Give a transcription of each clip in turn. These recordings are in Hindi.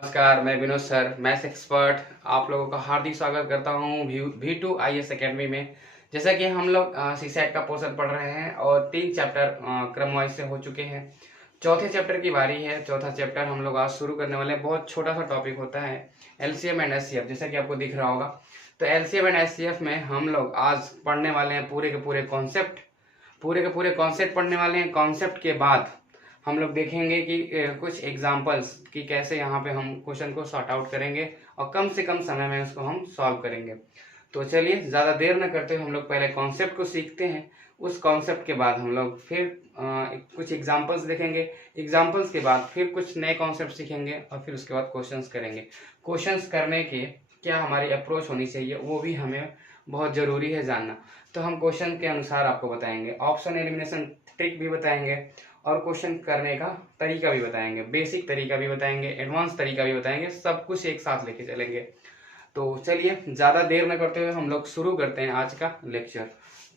नमस्कार, मैं विनोद सर, मैथ्स एक्सपर्ट आप लोगों का हार्दिक स्वागत करता हूँ V2 IAS एकेडमी में। जैसा कि हम लोग सीसेट का पोर्शन पढ़ रहे हैं और 3 चैप्टर क्रमवाइज से हो चुके हैं। चौथे चैप्टर की बारी है। चौथा चैप्टर हम लोग आज शुरू करने वाले हैं। बहुत छोटा सा टॉपिक होता है LCM एंड HCF, जैसा कि आपको दिख रहा होगा। तो LCM एंड HCF में हम लोग आज पढ़ने वाले हैं पूरे के पूरे कॉन्सेप्ट पढ़ने वाले हैं। कॉन्सेप्ट के बाद हम लोग देखेंगे कि कुछ एग्जाम्पल्स कि कैसे यहाँ पे हम क्वेश्चन को सॉर्ट आउट करेंगे और कम से कम समय में उसको हम सॉल्व करेंगे। तो चलिए ज़्यादा देर न करते हुए हम लोग पहले कॉन्सेप्ट को सीखते हैं। उस कॉन्सेप्ट के बाद हम लोग फिर कुछ एग्जाम्पल्स देखेंगे। एग्जाम्पल्स के बाद फिर कुछ नए कॉन्सेप्ट सीखेंगे और फिर उसके बाद क्वेश्चंस करेंगे। क्वेश्चंस करने के क्या हमारी अप्रोच होनी चाहिए वो भी हमें बहुत ज़रूरी है जानना। तो हम क्वेश्चन के अनुसार आपको बताएंगे, ऑप्शन एलिमिनेशन ट्रिक भी बताएंगे और क्वेश्चन करने का तरीका भी बताएंगे, बेसिक तरीका भी बताएंगे, एडवांस तरीका भी बताएंगे, सब कुछ एक साथ लेके चलेंगे। तो चलिए ज़्यादा देर न करते हुए हम लोग शुरू करते हैं आज का लेक्चर।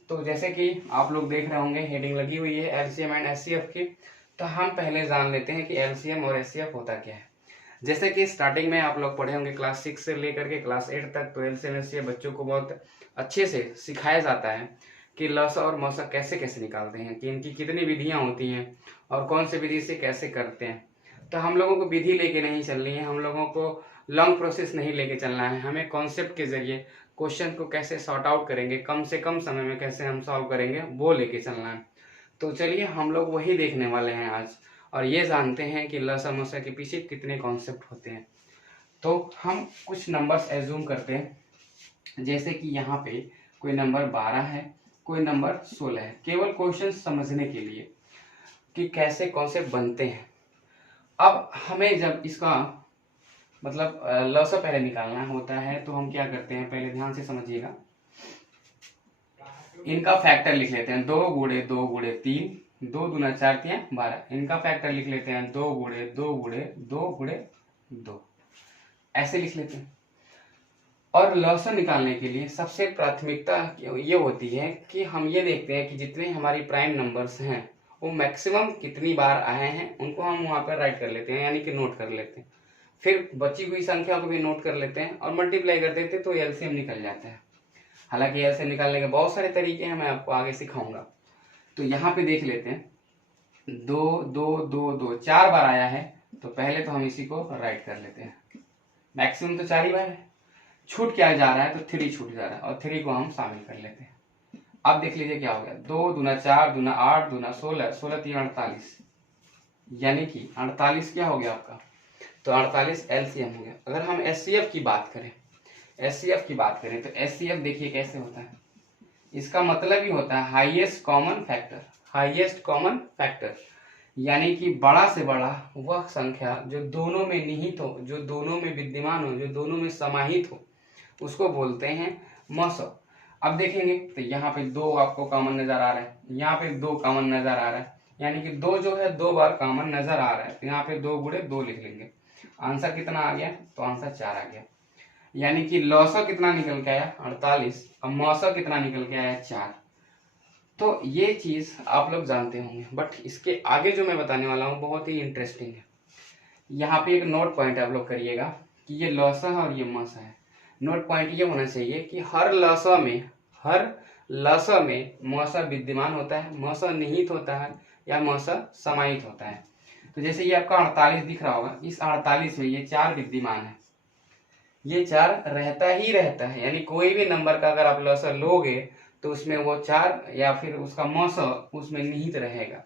तो जैसे कि आप लोग देख रहे होंगे हेडिंग लगी हुई है LCM एंड HCF की। तो हम पहले जान लेते हैं कि LCM और HCF होता क्या है। जैसे कि स्टार्टिंग में आप लोग पढ़े होंगे क्लास 6 से लेकर के क्लास 8 तक, तो LCM HCF बच्चों को बहुत अच्छे से सिखाया जाता है कि लसा और मौसा कैसे कैसे निकालते हैं, कि इनकी कितनी विधियां होती हैं और कौन सी विधि से कैसे करते हैं। तो हम लोगों को विधि लेके नहीं चलनी है, हम लोगों को लॉन्ग प्रोसेस नहीं लेके चलना है। हमें कॉन्सेप्ट के जरिए क्वेश्चन को कैसे सॉर्ट आउट करेंगे, कम से कम समय में कैसे हम सॉल्व करेंगे वो लेके चलना है। तो चलिए हम लोग वही देखने वाले हैं आज और ये जानते हैं कि लसा मौसा के पीछे कितने कॉन्सेप्ट होते हैं। तो हम कुछ नंबर्स एज्यूम करते हैं, जैसे कि यहाँ पे कोई नंबर 12 है, कोई नंबर 16 है, केवल क्वेश्चन समझने के लिए कि कैसे कॉन्सेप्ट बनते हैं। अब हमें जब इसका मतलब लसा पहले निकालना होता है तो हम क्या करते हैं, पहले ध्यान से समझिएगा। इनका फैक्टर लिख लेते हैं, 2 गुणे 2 गुणे 3, 2 दूना 4 3 12। इनका फैक्टर लिख लेते हैं 2 गुणे 2 गुणे 2 गुणे 2, ऐसे लिख लेते हैं। और लॉसन निकालने के लिए सबसे प्राथमिकता ये होती है कि हम ये देखते हैं कि जितने हमारी प्राइम नंबर्स हैं वो मैक्सिमम कितनी बार आए हैं, उनको हम वहाँ पर राइट कर लेते हैं, यानी कि नोट कर लेते हैं। फिर बची हुई संख्या को भी नोट कर लेते हैं और मल्टीप्लाई कर देते हैं तो एलसीएम निकल जाता है। हालांकि एलसीएम निकालने के बहुत सारे तरीके हैं, मैं आपको आगे सिखाऊंगा। तो यहाँ पे देख लेते हैं, 2 2 2 2 4 बार आया है, तो पहले तो हम इसी को राइट कर लेते हैं। मैक्सिमम तो 4 ही बार है, छूट क्या जा रहा है तो 3 छूट जा रहा है और 3 को हम शामिल कर लेते हैं। अब देख लीजिए क्या हो गया, 2 दूना 4 दूना 8 दूना 16, 16 3 48, यानी कि 48 क्या हो गया आपका, तो 48 एलसीएम हो गया। अगर हम एचसीएफ की बात करें, तो एचसीएफ देखिए कैसे होता है। इसका मतलब ही होता है हाईएस्ट कॉमन फैक्टर, यानी कि बड़ा से बड़ा वह संख्या जो दोनों में निहित हो, जो दोनों में विद्यमान हो, जो दोनों में समाहित हो, उसको बोलते हैं मौसम। अब देखेंगे तो यहाँ पे 2 आपको कॉमन नजर आ रहा है, यहाँ पे 2 कॉमन नजर आ रहा है, यानी कि 2 जो है 2 बार कॉमन नजर आ रहा है, तो यहाँ पे 2 गुणे 2 लिख लेंगे। आंसर कितना आ गया, तो आंसर 4 आ गया, यानी कि लौसा कितना निकल के आया 48 और मौसा कितना निकल के आया 4। तो ये चीज आप लोग जानते होंगे, बट इसके आगे जो मैं बताने वाला हूँ बहुत ही इंटरेस्टिंग है। यहाँ पे एक नोट पॉइंट आप लोग करिएगा कि ये लौसा है और ये मौसा है। नोट पॉइंट ये होना चाहिए कि हर लौसा में मौसा विद्यमान होता है, मौसा निहित होता है या मौसा समाहित होता है। तो जैसे ये आपका 48 दिख रहा होगा, इस 48 में ये 4 विद्यमान है, ये 4 रहता ही रहता है, यानी कोई भी नंबर का अगर आप लौसा लोगे तो उसमें वो 4 या फिर उसका मौसा उसमें निहित रहेगा,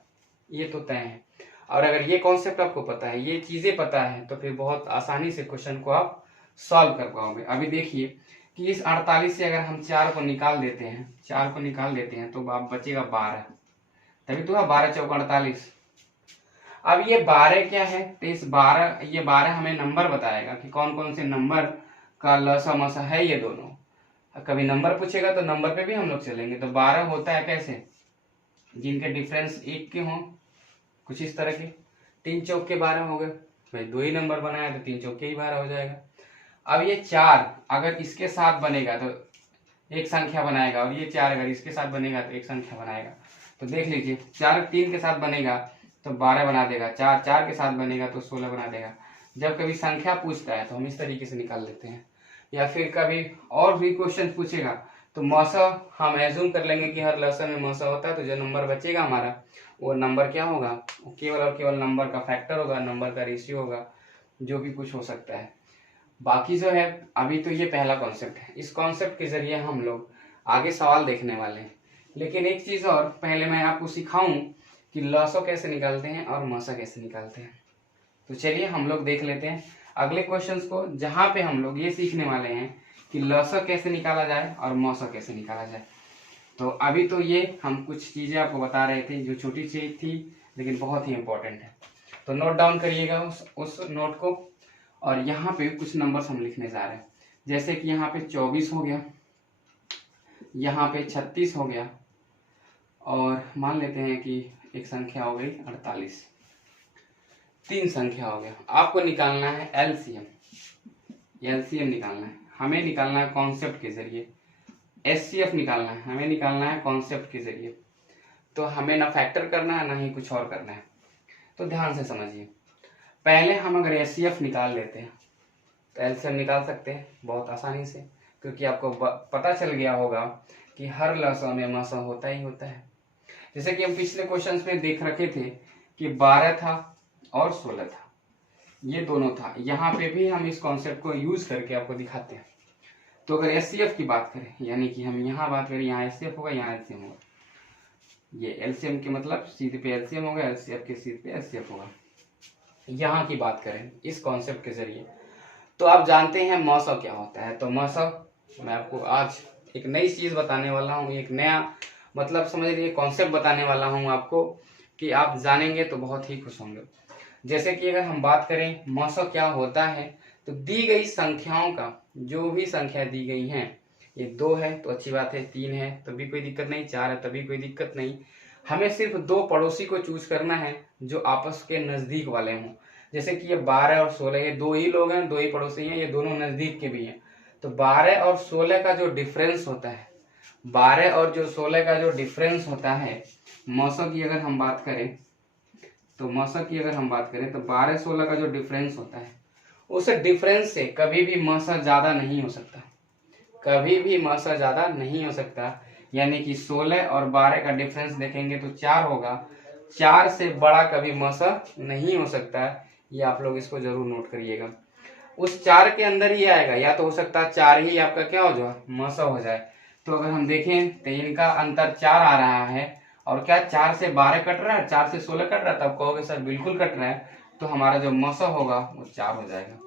ये तो तय है। और अगर ये कॉन्सेप्ट आपको पता है, ये चीजें पता है, तो फिर बहुत आसानी से क्वेश्चन को आप सॉल्व कर पाओगे। अभी देखिए कि इस 48 से अगर हम 4 को निकाल देते हैं तो आप बचेगा 12, तभी तो 12 चौका 48। अब ये 12 क्या है, तो इस 12 हमें नंबर बताएगा कि कौन कौन से नंबर का लसा मसा है ये दोनों। कभी नंबर पूछेगा तो नंबर पे भी हम लोग चलेंगे। तो 12 होता है कैसे, जिनके डिफरेंस 1 के हों, कुछ इस तरह के। 3 चौक के 12 हो गए, भाई 2 ही नंबर बनाया तो 3 चौक के ही 12 हो जाएगा। अब ये 4 अगर इसके साथ बनेगा तो एक संख्या बनाएगा, और ये 4 अगर इसके साथ बनेगा तो एक संख्या बनाएगा। तो देख लीजिए, 4 3 के साथ बनेगा तो 12 बना देगा, 4 4 के साथ बनेगा तो 16 बना देगा। जब कभी संख्या पूछता है तो हम इस तरीके से निकाल लेते हैं, या फिर कभी और भी क्वेश्चन पूछेगा तो मौसा हम एज्यूम कर लेंगे कि हर लसन में मौसा होता है, तो जो नंबर बचेगा हमारा वो नंबर क्या होगा, केवल और केवल नंबर का फैक्टर होगा, नंबर का रेशियो होगा, जो भी कुछ हो सकता है। बाकी जो है अभी तो ये पहला कॉन्सेप्ट है, इस कॉन्सेप्ट के जरिए हम लोग आगे सवाल देखने वाले हैं। लेकिन एक चीज और पहले मैं आपको सिखाऊं कि लॉसो कैसे निकालते हैं और मौसा कैसे निकालते हैं। तो चलिए हम लोग देख लेते हैं अगले क्वेश्चंस को, जहां पे हम लोग ये सीखने वाले हैं कि लॉसो कैसे निकाला जाए और मौसा कैसे निकाला जाए। तो अभी तो ये हम कुछ चीजें आपको बता रहे थे जो छोटी चीज थी लेकिन बहुत ही इंपॉर्टेंट है। तो नोट डाउन करिएगा उस नोट को, और यहाँ पे कुछ नंबर्स हम लिखने जा रहे हैं। जैसे कि यहाँ पे 24 हो गया, यहाँ पे 36 हो गया, और मान लेते हैं कि एक संख्या हो गई 48, 3 संख्या हो गया। आपको निकालना है एलसीएम, एलसीएम निकालना है, हमें निकालना है कॉन्सेप्ट के जरिए। एचसीएफ निकालना है, हमें निकालना है कॉन्सेप्ट के जरिए। तो हमें ना फैक्टर करना है ना ही कुछ और करना है। तो ध्यान से समझिए, पहले हम अगर एचसीएफ निकाल लेते हैं तो एलसीएम निकाल सकते हैं बहुत आसानी से, क्योंकि आपको पता चल गया होगा कि हर लसों में मसों होता ही होता है। जैसे कि हम पिछले क्वेश्चंस में देख रखे थे कि 12 था और 16 था, ये दोनों था। यहाँ पे भी हम इस कॉन्सेप्ट को यूज करके आपको दिखाते हैं। तो अगर एचसीएफ की बात करें, यानी कि हम यहाँ बात करें, यहाँ एचसीएफ होगा, यहाँ एलसीएम होगा। ये एलसीएम के मतलब सीधे पे एलसीएम होगा, एलसीएफ के सीधे पे एचसीएफ होगा। यहाँ की बात करें इस कॉन्सेप्ट के जरिए, तो आप जानते हैं मौसा क्या होता है। तो मौसा मैं आपको आज एक नई चीज बताने वाला हूँ, एक नया मतलब समझ लीजिए कॉन्सेप्ट बताने वाला हूँ आपको, कि आप जानेंगे तो बहुत ही खुश होंगे। जैसे कि अगर हम बात करें मौसा क्या होता है, तो दी गई संख्याओं का, जो भी संख्या दी गई हैं, ये 2 है तो अच्छी बात है, 3 है तभी कोई दिक्कत नहीं, 4 है तभी कोई दिक्कत नहीं। हमें सिर्फ 2 पड़ोसी को चूज करना है जो आपस के नजदीक वाले हों। जैसे कि ये 12 और 16, ये 2 ही लोग हैं, 2 ही पड़ोसी हैं, ये दोनों नजदीक के भी हैं। तो 12 और 16 का जो डिफरेंस होता है, 12 और जो 16 का जो डिफरेंस होता है, मौसा की अगर हम बात करें तो मौसा की अगर हम बात करें तो 12-16 का जो डिफरेंस होता है, उस डिफरेंस से कभी भी मौसा ज्यादा नहीं हो सकता, कभी भी मौसा ज्यादा नहीं हो सकता। यानी कि 16 और 12 का डिफरेंस देखेंगे तो 4 होगा, 4 से बड़ा कभी मौसा नहीं हो सकता। ये आप लोग इसको जरूर नोट करिएगा। उस 4 के अंदर ही आएगा, या तो हो सकता है 4 ही आपका क्या हो जाए, मौसा हो जाए। तो अगर हम देखें तो इनका अंतर 4 आ रहा है, और क्या 4 से 12 कट रहा है, 4 से 16 कट रहा है, तब कहोगे सर बिल्कुल कट रहा है। तो हमारा जो मौसा होगा वो 4 हो जाएगा,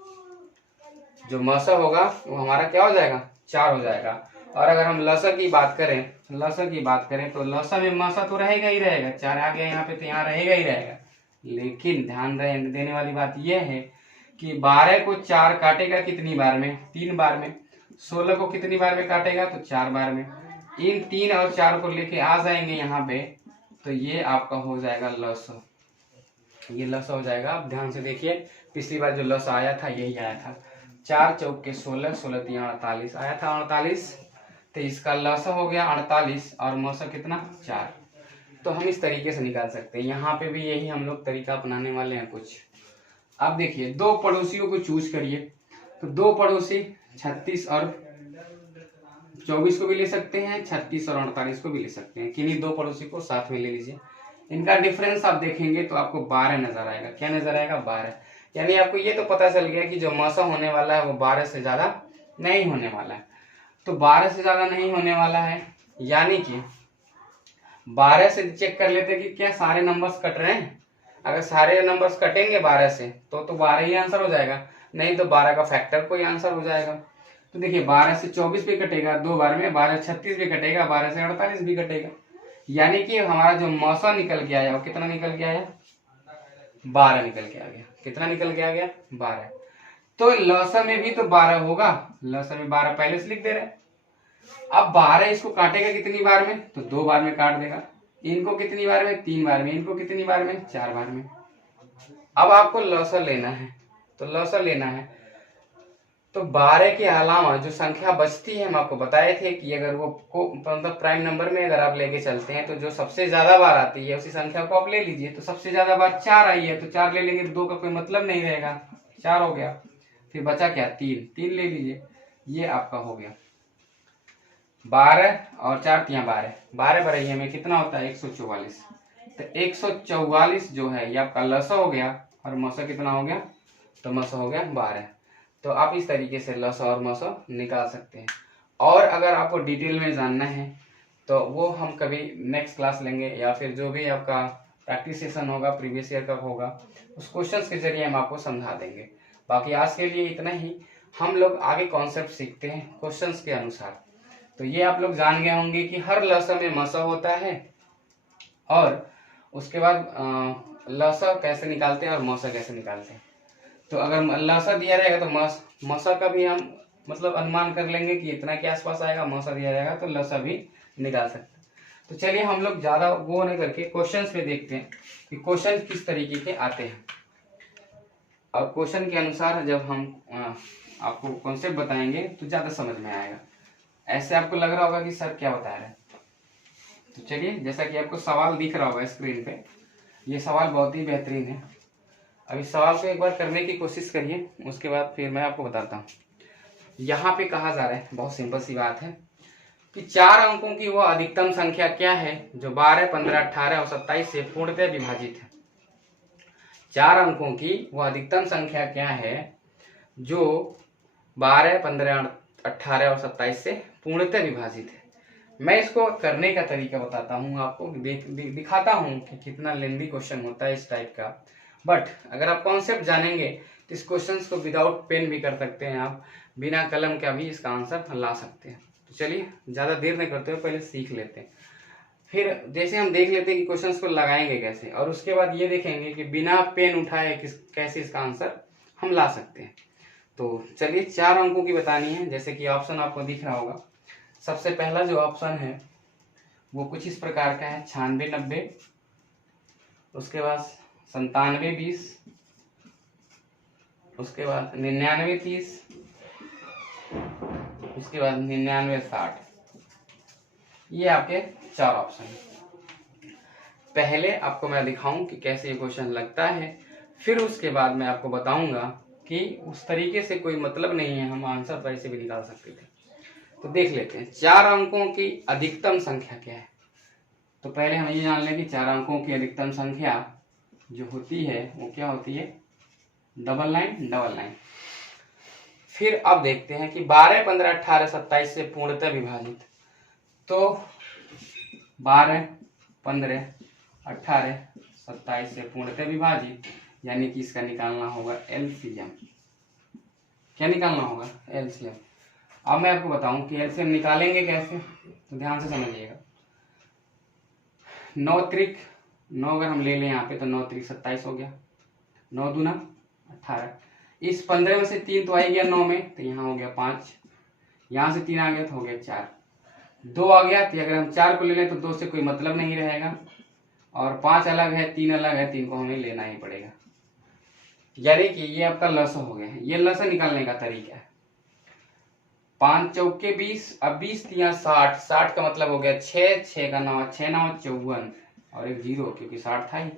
जो मौसा होगा वो हमारा क्या हो जाएगा, 4 हो जाएगा। और अगर हम लसा की बात करें, लसा की बात करें तो लसा में मौसा तो रहेगा ही रहेगा, 4 आ गया यहाँ पे तो यहाँ रहेगा ही रहेगा। लेकिन ध्यान देने वाली बात यह है कि 12 को 4 काटेगा कितनी बार में, 3 बार में। 16 को कितनी बार में काटेगा, तो 4 बार में। इन 3 और 4 को लेके आ जाएंगे यहाँ पे, तो ये आपका हो जाएगा लसा, ये लसा हो जाएगा। आप ध्यान से देखिए, पिछली बार जो लसा आया था यही आया था, 4 चौके 16, 16 3 48 आया था 48, तो इसका लसा हो गया 48 और मौसा कितना 4। तो हम इस तरीके से निकाल सकते हैं। यहाँ पे भी यही हम लोग तरीका अपनाने वाले हैं कुछ। अब देखिए 2 पड़ोसियों को चूज करिए, तो 2 पड़ोसी 36 और 24 को भी ले सकते हैं, 36 और 48 को भी ले सकते हैं। किन्हीं 2 पड़ोसी को साथ में ले लीजिए। इनका डिफरेंस आप देखेंगे तो आपको 12 नजर आएगा। क्या नजर आएगा, 12। यानी आपको ये तो पता चल गया कि जो मौसा होने वाला है वो 12 से ज्यादा नहीं होने वाला है। तो 12 से ज्यादा नहीं होने वाला है, यानी कि 12 से चेक कर लेते हैं कि क्या सारे नंबर्स कट रहे हैं। अगर सारे नंबर्स कटेंगे 12 से तो 12 ही आंसर हो जाएगा, नहीं तो 12 का फैक्टर कोई आंसर हो जाएगा। तो देखिए 12 से 24 भी कटेगा 2 बार में, 12 से 36 भी कटेगा, 12 से 48 भी कटेगा। यानी कि हमारा जो मौसा निकल के आया वो कितना निकल के आया, 12 निकल के आ गया। कितना निकल के आ गया, 12। तो लौसा में भी तो 12 होगा, लौसा में 12 पहले से लिख दे रहे हैं। अब 12 इसको काटेगा कितनी बार में, तो 2 बार में काट देगा। इनको कितनी बार में, 3 बार में। इनको कितनी बार में, 4 बार में। अब आपको लौसा लेना है, तो लौसा लेना है तो 12 के अलावा जो संख्या बचती है, हम आपको बताए थे कि अगर वो मतलब प्राइम नंबर में अगर आप लेके चलते हैं तो जो सबसे ज्यादा बार आती है उसी संख्या को आप ले लीजिए। तो सबसे ज्यादा बार 4 आई है तो 4 ले लेंगे, 2 का कोई मतलब नहीं रहेगा। 4 हो गया। फिर बचा क्या, 3, 3 ले लीजिए, ये आपका हो गया 12 और 4 तिया 12, 12 बढ़ाइए में कितना होता है 144। तो 144 जो है ये आपका लसा हो गया और मसा कितना हो गया, तो मसा हो गया 12। तो आप इस तरीके से लसा और मसा निकाल सकते हैं। और अगर आपको डिटेल में जानना है तो वो हम कभी नेक्स्ट क्लास लेंगे, या फिर जो भी आपका प्रैक्टिस सेशन होगा प्रीवियस ईयर का होगा उस क्वेश्चंस के जरिए हम आपको समझा देंगे। बाकी आज के लिए इतना ही। हम लोग आगे कॉन्सेप्ट सीखते हैं क्वेश्चंस के अनुसार। तो ये आप लोग जान गए होंगे कि हर लसा में मसा होता है, और उसके बाद लसा कैसे निकालते हैं और मौसा कैसे निकालते हैं। तो अगर लसा दिया रहेगा तो मौसा का भी हम मतलब अनुमान कर लेंगे कि इतना के आसपास आएगा, मौसा दिया जाएगा तो लसा भी निकाल सकते हैं। तो चलिए हम लोग ज्यादा वो नहीं करके क्वेश्चंस पे देखते हैं कि क्वेश्चन किस तरीके के आते हैं, और क्वेश्चन के अनुसार जब हम आपको कॉन्सेप्ट बताएंगे तो ज्यादा समझ में आएगा। ऐसे आपको लग रहा होगा कि सर क्या बता रहे हैं। तो चलिए, जैसा कि आपको सवाल दिख रहा होगा स्क्रीन पे, ये सवाल बहुत ही बेहतरीन है। अब इस सवाल को एक बार करने की कोशिश करिए, उसके बाद फिर मैं आपको बताता हूँ। यहाँ पे कहा जा रहा है, बहुत सिंपल सी बात है कि 4 अंकों की वह अधिकतम संख्या क्या है जो 12, 15, 18 और 27 से पूर्णतः विभाजित है। 4 अंकों की वह अधिकतम संख्या क्या है जो 12, 15, 18 और 27 से पूर्णतः विभाजित है। मैं इसको करने का तरीका बताता हूँ आपको, दिखाता हूँ कि कितना लेंदी क्वेश्चन होता है इस टाइप का। बट अगर आप कॉन्सेप्ट जानेंगे तो इस क्वेश्चन को विदाउट पेन भी कर सकते हैं, आप बिना कलम का भी इसका आंसर ला सकते हैं। तो चलिए ज्यादा देर नहीं करते हुए पहले सीख लेते हैं, फिर जैसे हम देख लेते हैं कि क्वेश्चन को लगाएंगे कैसे, और उसके बाद ये देखेंगे कि बिना पेन उठाए कैसे इसका आंसर हम ला सकते हैं। तो चलिए 4 अंकों की बतानी है, जैसे कि ऑप्शन आपको दिख रहा होगा। सबसे पहला जो ऑप्शन है वो कुछ इस प्रकार का है, 96, 90, उसके बाद 97, 20, उसके बाद 99, 30, उसके बाद 99, 60। ये आपके 4 ऑप्शन है। पहले आपको मैं दिखाऊं कि कैसे ये क्वेश्चन लगता है, फिर उसके बाद मैं आपको बताऊंगा कि उस तरीके से कोई मतलब नहीं है, हम आंसर वैसे भी निकाल सकते थे। तो देख लेते हैं 4 अंकों की अधिकतम संख्या क्या है। तो पहले हम ये जान लें कि 4 अंकों की अधिकतम संख्या जो होती है वो क्या होती है, डबल लाइन। फिर अब देखते हैं कि 12, 15, 18, 27 से पूर्णतः विभाजित। तो 12, 15, 18, 27 से पूर्णतः विभाजित, यानी कि इसका निकालना होगा एलसीएम। क्या निकालना होगा, एलसीएम। अब मैं आपको बताऊं कि एलसीएम निकालेंगे कैसे, तो ध्यान से समझिएगा। 9 त्रिक 9 अगर हम ले लें यहाँ पे तो 9 त्रिक 27 हो गया, 9 दूना 18। इस 15 में से 3 तो आ गया 9 में, तो यहाँ हो गया 5, यहाँ से 3 आ गया तो हो गया 4, 2 आ गया। तो अगर हम 4 को ले लें तो 2 से कोई मतलब नहीं रहेगा, और 5 अलग है, 3 अलग है, 3 को हमें लेना ही पड़ेगा। यानी कि ये आपका लसा हो गया। ये लसा निकालने का तरीका है। 5 चौके 20, अब 20 तिया 60, 60 का मतलब हो गया 6, 6 का 9, 6 9 54 और एक 0, क्योंकि 60 था ही।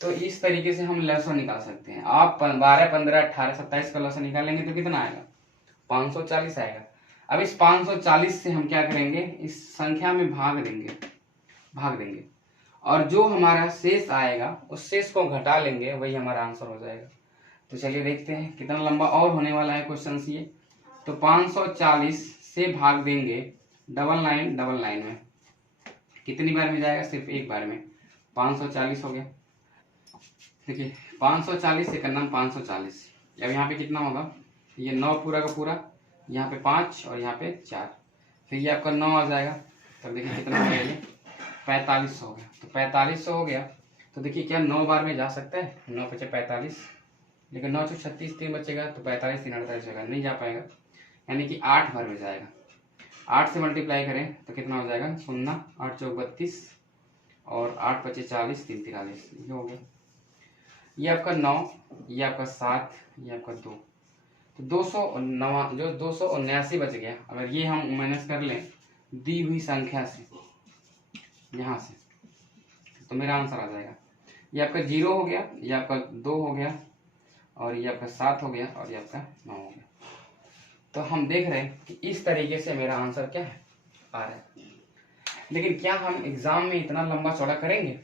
तो इस तरीके से हम लसा निकाल सकते हैं। आप 12, 15, 18, 27 का लसा निकालेंगे तो कितना आएगा, 540 आएगा। अब इस 540 से हम क्या करेंगे, इस संख्या में भाग देंगे, और जो हमारा शेष आएगा उस शेष को घटा लेंगे, वही हमारा आंसर हो जाएगा। तो चलिए देखते हैं कितना लंबा और होने वाला है क्वेश्चन ये। तो 540 से भाग देंगे डबल लाइन में, कितनी बार में जाएगा, सिर्फ एक बार में। 540 हो गया। देखिए 540 से करना 540, अब यहाँ पे कितना होगा, ये 9 पूरा का पूरा, यहाँ पे 5 और यहाँ पे 4, फिर ये आपका 9 आ जाएगा। तब देखिए कितना हो गया, ये 4500 हो गया। तो 4500 हो गया। तो देखिए क्या 9 बार में जा सकता है, 9 बचे 45, लेकिन 9 से 36 3 बचेगा, तो 45 3 48 होगा, नहीं जा पाएगा। यानी कि 8 बार में जाएगा। 8 से मल्टीप्लाई करें तो कितना हो जाएगा, 0, 8 चौक 32 और 8 बचे 40, 3 43, ये हो गया। ये आपका 9, ये आपका 7, ये आपका 2, तो 209 जो 279 बच गया। अगर ये हम माइनस कर लें दी हुई संख्या से यहाँ से, तो मेरा आंसर आ जाएगा। ये आपका 0 हो गया, ये आपका 2 हो गया, और ये आपका 7 हो गया और ये आपका 9 हो गया। तो हम देख रहे हैं कि इस तरीके से मेरा आंसर क्या है, आ रहा है। लेकिन क्या हम एग्जाम में इतना लंबा चौड़ा करेंगे?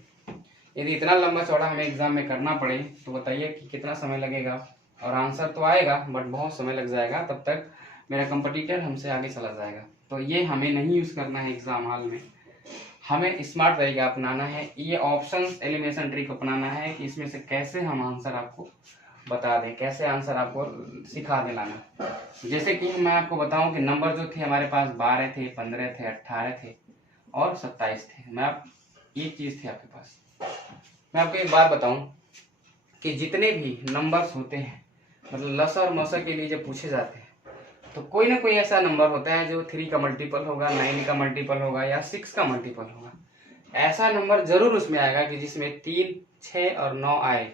यदि इतना लंबा चौड़ा हमें एग्जाम में करना पड़े तो बताइए कि कितना समय लगेगा। और आंसर तो आएगा बट बहुत समय लग जाएगा, तब तक मेरा कंपटीटर हमसे आगे चला जाएगा। तो ये हमें नहीं यूज़ करना है एग्जाम हॉल में। हमें स्मार्ट तरीका अपनाना है, ये ऑप्शंस एलिमिनेशन ट्रिक अपनाना है कि इसमें से कैसे हम आंसर आपको बता दें, कैसे आंसर आपको सिखा दिलाना। जैसे कि मैं आपको बताऊं कि नंबर जो थे हमारे पास 12 थे, 15 थे, 18 थे और 27 थे। मैं आप ये चीज़ थी आपके पास। मैं आपको एक बात बताऊं कि जितने भी नंबर्स होते हैं, मतलब लसा और मसा के लिए जब पूछे जाते हैं तो कोई ना कोई ऐसा नंबर होता है जो 3 का मल्टीपल होगा, 9 का मल्टीपल होगा या 6 का मल्टीपल होगा। ऐसा नंबर जरूर उसमें आएगा कि जिसमें 3, 6 और 9 आए।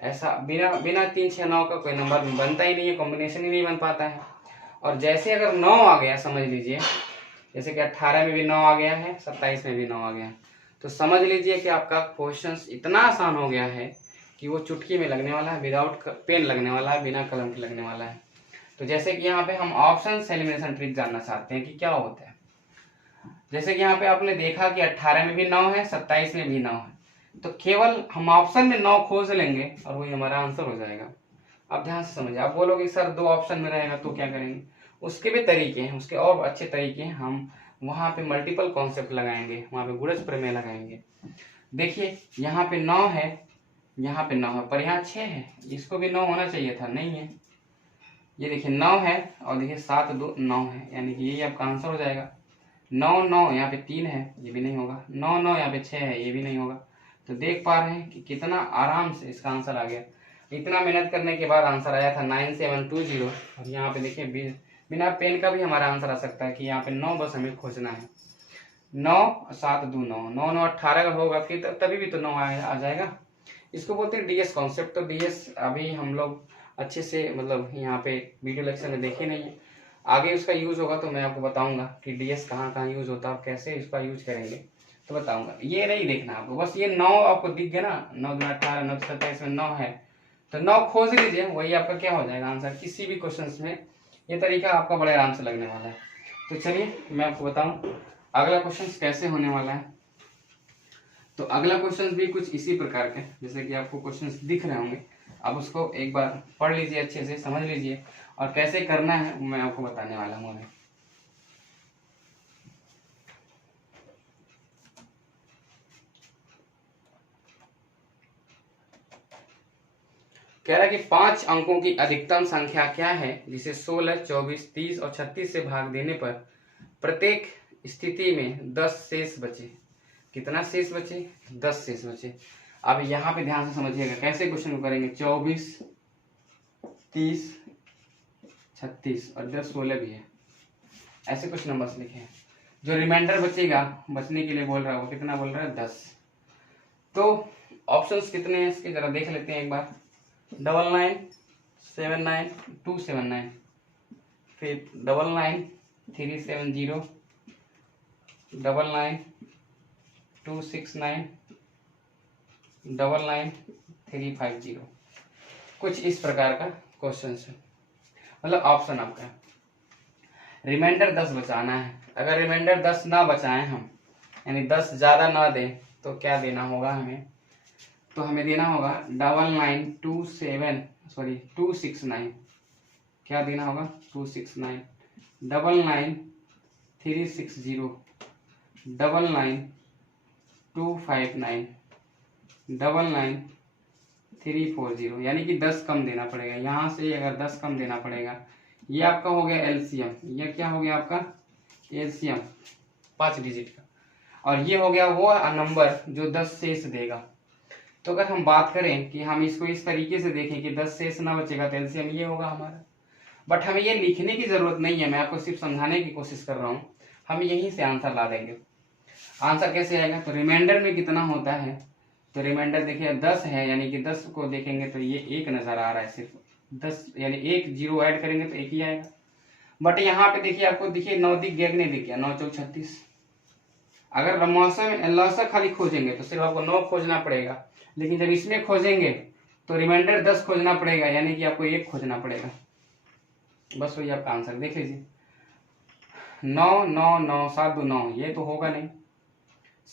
ऐसा बिना 3, 6, 9 का कोई नंबर बनता ही नहीं है, कॉम्बिनेशन ही नहीं बन पाता है। और जैसे अगर 9 आ गया, समझ लीजिए जैसे कि 18 में भी 9 आ गया है, 27 में भी 9 आ गया है, तो समझ लीजिए कि आपका क्वेश्चन इतना आसान हो गया है कि वो चुटकी में लगने वाला है, विदाउट पेन लगने वाला है, बिना कलम के लगने वाला है। तो जैसे कि यहाँ पे हम ऑप्शन एलिमिनेशन ट्रिक जानना चाहते हैं कि क्या होता है। जैसे कि यहाँ पे आपने देखा कि 18 में भी 9 है, 27 में भी 9 है, तो केवल हम ऑप्शन में 9 खोज लेंगे और वही हमारा आंसर हो जाएगा। आप ध्यान से समझिए। आप बोलोगे सर 2 ऑप्शन में रहेगा तो क्या करेंगे? उसके भी तरीके हैं, उसके और अच्छे तरीके हैं। हम वहाँ पे मल्टीपल कॉन्सेप्ट लगाएंगे, वहाँ पे गुणज प्रमेय लगाएंगे। देखिए यहाँ पे 9 है, यहाँ पे 9 है, पर यहाँ 6 है, इसको भी 9 होना चाहिए था, नहीं है। ये देखिए 9 है और देखिए 7, 2, 9 है, यानी कि यही आपका आंसर हो जाएगा। 9, 9 यहाँ पे 3 है, ये भी नहीं होगा। 9, 9 यहाँ पे 6 है, ये भी नहीं होगा। तो देख पा रहे हैं कि कितना आराम से इसका आंसर आ गया। इतना मेहनत करने के बाद आंसर आया था 9720। और यहाँ पे देखिए बिना पेन का भी हमारा आंसर आ सकता है कि यहाँ पे 9 बस हमें खोजना है। 9, 7, 2, 9, 9, 9, 18 का होगा फिर तभी भी तो 9 आ जाएगा। इसको बोलते हैं डीएस कॉन्सेप्ट। तो डीएस अभी हम लोग अच्छे से मतलब यहाँ पे वीडियो लेक्चर में देखे नहीं है, आगे उसका यूज होगा तो मैं आपको बताऊंगा कि डीएस कहाँ कहाँ यूज होता है और कैसे इसका यूज करेंगे, तो बताऊंगा। ये नहीं देखना आपको, बस ये 9 आपको दिख गया ना, 9, 2, 18, 9, 27 में 9 है, तो 9 खोज लीजिए, वही आपका क्या हो जाएगा आंसर किसी भी क्वेश्चन में। ये तरीका आपका बड़े आराम से लगने वाला है। तो चलिए मैं आपको बताऊं अगला क्वेश्चन कैसे होने वाला है। तो अगला क्वेश्चन भी कुछ इसी प्रकार के, जैसे कि आपको क्वेश्चन दिख रहे होंगे, आप उसको एक बार पढ़ लीजिए, अच्छे से समझ लीजिए और कैसे करना है मैं आपको बताने वाला हूँ। कह रहा है कि 5 अंकों की अधिकतम संख्या क्या है जिसे 16, 24, 30 और 36 से भाग देने पर प्रत्येक स्थिति में 10 शेष बचे। कितना शेष बचे? 10 शेष बचे। अब यहाँ पे ध्यान से समझिएगा कैसे क्वेश्चन को करेंगे। 24, 30, 36 और इधर 16 भी है, ऐसे कुछ नंबर्स लिखे हैं। जो रिमाइंडर बचेगा, बचने के लिए बोल रहा है, वो कितना बोल रहा है? 10। तो ऑप्शंस कितने हैं इसके जरा देख लेते हैं एक बार। 99, 79, 279, फिर 99, 370, 99, 269, 99, 350। कुछ इस प्रकार का क्वेश्चन है, मतलब ऑप्शन आपका। रिमाइंडर 10 बचाना है। अगर रिमाइंडर 10 ना बचाएं हम, यानी 10 ज्यादा ना दें, तो क्या देना होगा हमें? तो हमें देना होगा 269, क्या देना होगा? 269, 99, 360, 99, 259, 99, 340, यानी कि 10 कम देना पड़ेगा। यहाँ से अगर 10 कम देना पड़ेगा, ये आपका हो गया एलसीएम। ये क्या हो गया आपका? एलसीएम 5 डिजिट का। और ये हो गया वो नंबर जो 10 शेष देगा। तो अगर हम बात करें कि हम इसको इस तरीके से देखें कि 10 शेष ना बचेगा तो एलसीएम ये होगा हमारा। बट हमें ये लिखने की जरूरत नहीं है, मैं आपको सिर्फ समझाने की कोशिश कर रहा हूँ। हम यहीं से आंसर ला देंगे। आंसर कैसे आएगा? तो रिमाइंडर में कितना होता है, तो रिमाइंडर देखिए 10 है, यानी कि 10 को देखेंगे तो ये 1 नजर आ रहा है, सिर्फ 10, यानी 1 0 ऐड करेंगे तो 1 ही आएगा। बट यहाँ पे देखिए आपको देखिए 9 दिख गया कि नहीं दिख गया? 9 4 36। अगर लसा खाली खोजेंगे तो सिर्फ आपको 9 खोजना पड़ेगा, लेकिन जब इसमें खोजेंगे तो रिमाइंडर 10 खोजना पड़ेगा, यानी कि आपको 1 खोजना पड़ेगा। बस वही आपका आंसर देख लीजिए। 9 9 9 7 2 9, ये तो होगा नहीं।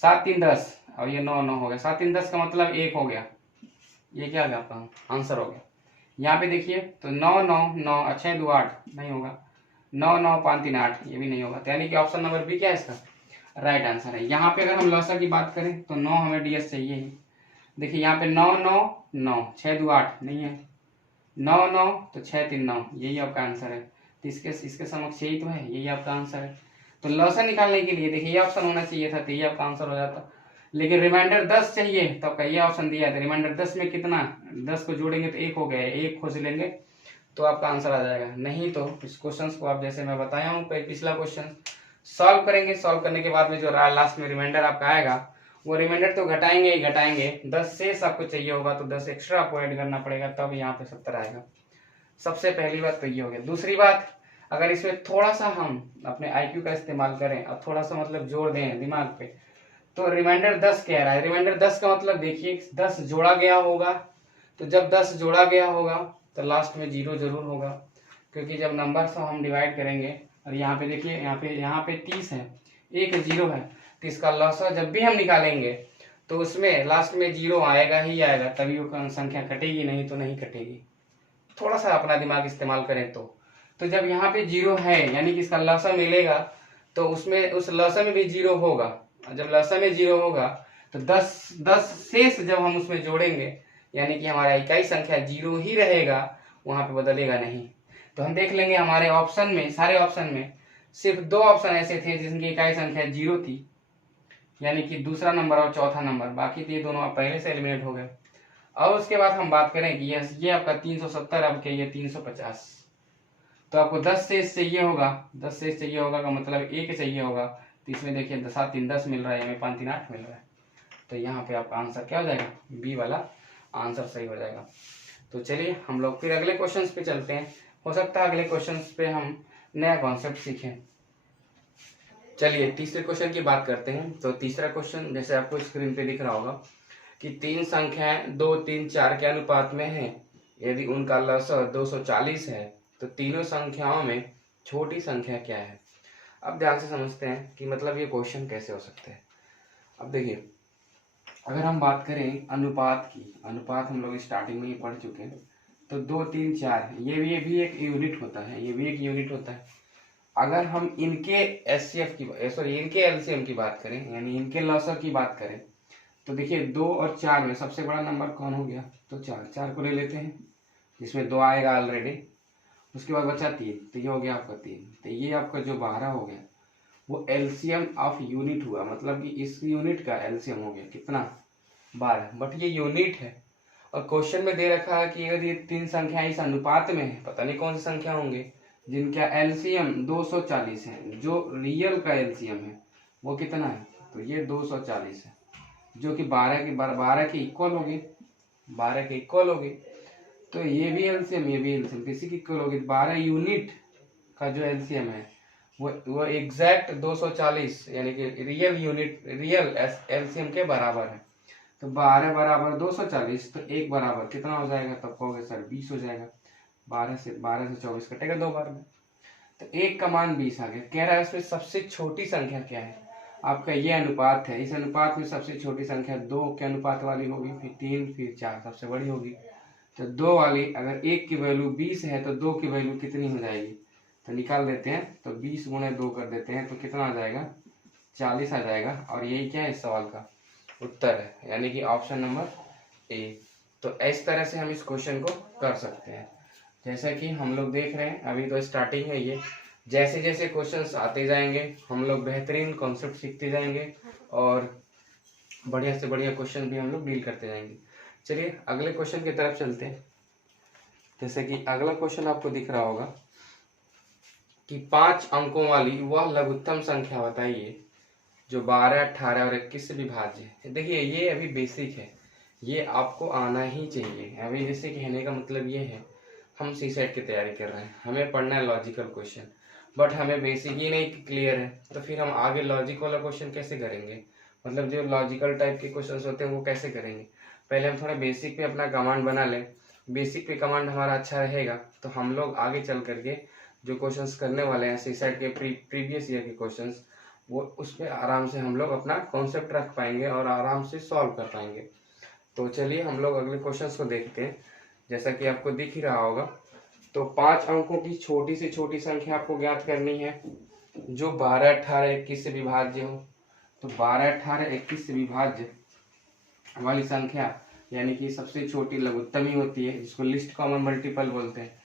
7 3 10 और ये 9 9 हो गया। 7 3 10 का मतलब 1 हो गया। ये क्या हो गया आपका आंसर हो गया। यहाँ पे देखिए तो 9 9 9 6 2 8 नहीं होगा। 9 9 5 3 8 ये भी नहीं होगा। तो यानी कि ऑप्शन नंबर बी क्या है इसका राइट आंसर है। यहाँ पे अगर हम लॉसा की बात करें तो 9 हमें डीएस चाहिए ही। देखिए यहाँ पे 9 9 9 6 2 8 नहीं है। 9 9 तो 6 3 9 यही आपका आंसर है। तो इसके समक्ष यही तो है, यही आपका आंसर है। तो लॉसा निकालने के लिए देखिए ये ऑप्शन होना चाहिए था, तो ये आपका आंसर हो जाता। लेकिन रिमाइंडर 10 चाहिए तो आपका ये ऑप्शन दिया था। रिमाइंडर 10 में कितना, 10 को जोड़ेंगे तो 1 हो गया, 1 खोज लेंगे तो आपका आंसर आ जाएगा। नहीं तो इस क्वेश्चन को आप जैसे मैं बताया हूँ पिछला क्वेश्चन सॉल्व करेंगे, सॉल्व करने के बाद में जो लास्ट में रिमाइंडर आपका आएगा वो रिमाइंडर तो घटाएंगे ही घटाएंगे। 10 शेष आपको चाहिए होगा तो 10 एक्स्ट्रा आपको ऐड करना पड़ेगा, तब यहाँ पे 70 आएगा। सबसे पहली बात तो ये हो गया। दूसरी बात, अगर इसमें थोड़ा सा हम अपने IQ का इस्तेमाल करें और थोड़ा सा मतलब जोड़ दें दिमाग पे, तो रिमाइंडर 10 कह रहा है। रिमाइंडर 10 का मतलब देखिए 10 जोड़ा गया होगा, तो जब 10 जोड़ा गया होगा तो लास्ट में 0 जरूर होगा, क्योंकि जब नंबर से हम डिवाइड करेंगे और यहाँ पे देखिए यहाँ पे 30 है, एक 0 है, तो इसका लॉसा जब भी हम निकालेंगे तो उसमें लास्ट में 0 आएगा ही आएगा, तभी वो संख्या कटेगी, नहीं तो नहीं कटेगी। थोड़ा सा अपना दिमाग इस्तेमाल करें तो जब यहाँ पे 0 है यानी कि इसका लॉसा मिलेगा, तो उसमें उस लॉसा में भी 0 होगा। जब लॉसा में 0 होगा तो 10 शेष जब हम उसमें जोड़ेंगे यानी कि हमारा इकाई संख्या 0 ही रहेगा, वहां पे बदलेगा नहीं। तो हम देख लेंगे हमारे ऑप्शन में, सारे ऑप्शन में सिर्फ 2 ऑप्शन ऐसे थे जिनकी इकाई संख्या 0 थी, यानी कि दूसरा नंबर और चौथा नंबर। बाकी ये दोनों आप पहले से एलिमिनेट हो गए। और उसके बाद हम बात करें कि ये आपका 370 अब के ये 350, तो आपको 10 शेष चाहिए होगा। 10 शेष चाहिए होगा का मतलब 1 चाहिए होगा, तो इसमें देखिए 7 3 10 मिल रहा है, हमें 5 3 8 मिल रहा है। तो यहाँ पे आपका आंसर क्या हो जाएगा, बी वाला आंसर सही हो जाएगा। तो चलिए हम लोग फिर अगले क्वेश्चंस पे चलते हैं। हो सकता है अगले क्वेश्चंस पे हम नया कॉन्सेप्ट सीखें। चलिए तीसरे क्वेश्चन की बात करते हैं। तो तीसरा क्वेश्चन जैसे आपको स्क्रीन पे दिख रहा होगा कि 3 संख्याएं 2 3 4 के अनुपात में है, यदि उनका लसा 240 है तो तीनों संख्याओं में छोटी संख्या क्या है। अब ध्यान से समझते हैं कि मतलब ये क्वेश्चन कैसे हो सकते हैं। अब देखिए अगर हम बात करें अनुपात की, अनुपात हम लोग स्टार्टिंग में ही पढ़ चुके हैं, तो 2 3 4 ये भी एक यूनिट होता है, ये भी एक यूनिट होता है। अगर हम इनके एचसीएफ की सॉरी इनके एलसीएम की बात करें यानी इनके लॉसा की बात करें, तो देखिए 2 और 4 में सबसे बड़ा नंबर कौन हो गया, तो 4 को ले लेते हैं, जिसमें 2 आएगा ऑलरेडी। उसके बाद बचा 3, तो ये हो गया आपका 3। तो ये आपका जो 12 हो गया वो एलसीएम ऑफ यूनिट हुआ, मतलब कि इस यूनिट का एलसीएम हो गया कितना 12। बट ये यूनिट है और क्वेश्चन में दे रखा है कि अगर ये 3 संख्याएं इस अनुपात में है, पता नहीं कौन सी संख्या होंगे जिनका एलसीएम 240 है। जो रियल का एलसीएम है वो कितना है, तो ये 240 है, जो कि 12 के इक्वल होगी, 12 के इक्वल होगी। तो ये भी एलसीएम ये भी एलसीएम किसी की इक्वल होगी। 12 यूनिट का जो एलसीएम है वो एग्जैक्ट 240 यानी कि रियल यूनिट रियल एलसीएम के बराबर है। तो 12 बराबर 240, तो 1 बराबर कितना हो जाएगा, तब कहोगे सर 20 हो जाएगा। 12 से 24 कटेगा 2 बार में, तो 1 का मान 20 आ गया। कह रहा है इसमें सबसे छोटी संख्या क्या है। आपका ये अनुपात है, इस अनुपात में सबसे छोटी संख्या 2 के अनुपात वाली होगी, फिर 3 फिर 4 सबसे बड़ी होगी। तो 2 वाली अगर 1 की वैल्यू 20 है तो 2 की वैल्यू कितनी हो जाएगी, तो निकाल देते हैं। तो 20 गुणे 2 कर देते हैं तो कितना आ जाएगा, 40 आ जाएगा। और यही क्या है इस सवाल का उत्तर है, यानी कि ऑप्शन नंबर ए। तो इस तरह से हम इस क्वेश्चन को कर सकते हैं। जैसा कि हम लोग देख रहे हैं अभी तो स्टार्टिंग है ये, जैसे जैसे क्वेश्चंस आते जाएंगे हम लोग बेहतरीन कॉन्सेप्ट सीखते जाएंगे और बढ़िया से बढ़िया क्वेश्चन भी हम लोग डील करते जाएंगे। चलिए अगले क्वेश्चन की तरफ चलते हैं। जैसे कि अगला क्वेश्चन आपको दिख रहा होगा कि 5 अंकों वाली वह लघुत्तम संख्या बताइए जो 12, 18 और 21 से विभाज्य है। देखिए ये अभी बेसिक है, ये आपको आना ही चाहिए। अभी जैसे कहने का मतलब ये है हम सीसेट की तैयारी कर रहे हैं, हमें पढ़ना है लॉजिकल क्वेश्चन, बट हमें बेसिक ही नहीं क्लियर है, तो फिर हम आगे लॉजिक वाला क्वेश्चन कैसे करेंगे, मतलब जो लॉजिकल टाइप के क्वेश्चंस होते हैं वो कैसे करेंगे। पहले हम थोड़ा बेसिक पे अपना कमांड बना लें। बेसिक पे कमांड हमारा अच्छा रहेगा तो हम लोग आगे चल करके जो क्वेश्चंस करने वाले हैं सीसेट के प्रीवियस ईयर के क्वेश्चंस, वो उस पर आराम से हम लोग अपना कॉन्सेप्ट रख पाएंगे और आराम से सॉल्व कर पाएंगे। तो चलिए हम लोग अगले क्वेश्चंस को देखते हैं। जैसा कि आपको दिख ही रहा होगा, तो 5 अंकों की छोटी से छोटी संख्या आपको ज्ञात करनी है जो 12, 18, 21 से विभाज्य हो। तो 12, 18, 21 से विभाज्य वाली संख्या यानी कि सबसे छोटी लघुत्तम ही होती है, जिसको लिस्ट कॉमन मल्टीपल बोलते हैं।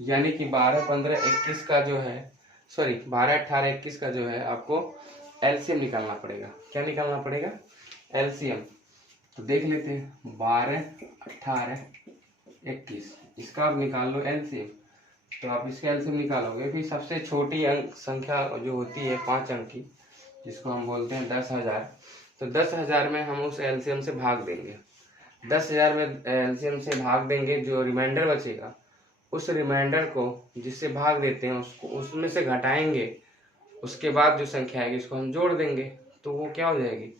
यानी कि 12, 15, 21 का जो है 12, 18, 21 का जो है आपको एलसीएम निकालना पड़ेगा। क्या निकालना पड़ेगा? एलसीएम। तो देख लेते हैं 12, 18, 21, इसका आप निकाल लो एलसीएम। तो आप इसका एलसीएम निकालोगे फिर सबसे छोटी अंक संख्या जो होती है 5 अंक की, जिसको हम बोलते हैं 10,000। तो 10,000 में हम उस एलसीएम से भाग देंगे। 10,000 में एलसीएम से भाग देंगे, जो रिमाइंडर बचेगा उस रिमाइंडर को जिससे भाग देते हैं उसको उसमें से घटाएंगे। उसके बाद जो संख्या आएगी उसको हम जोड़ देंगे, तो वो क्या हो जाएगी?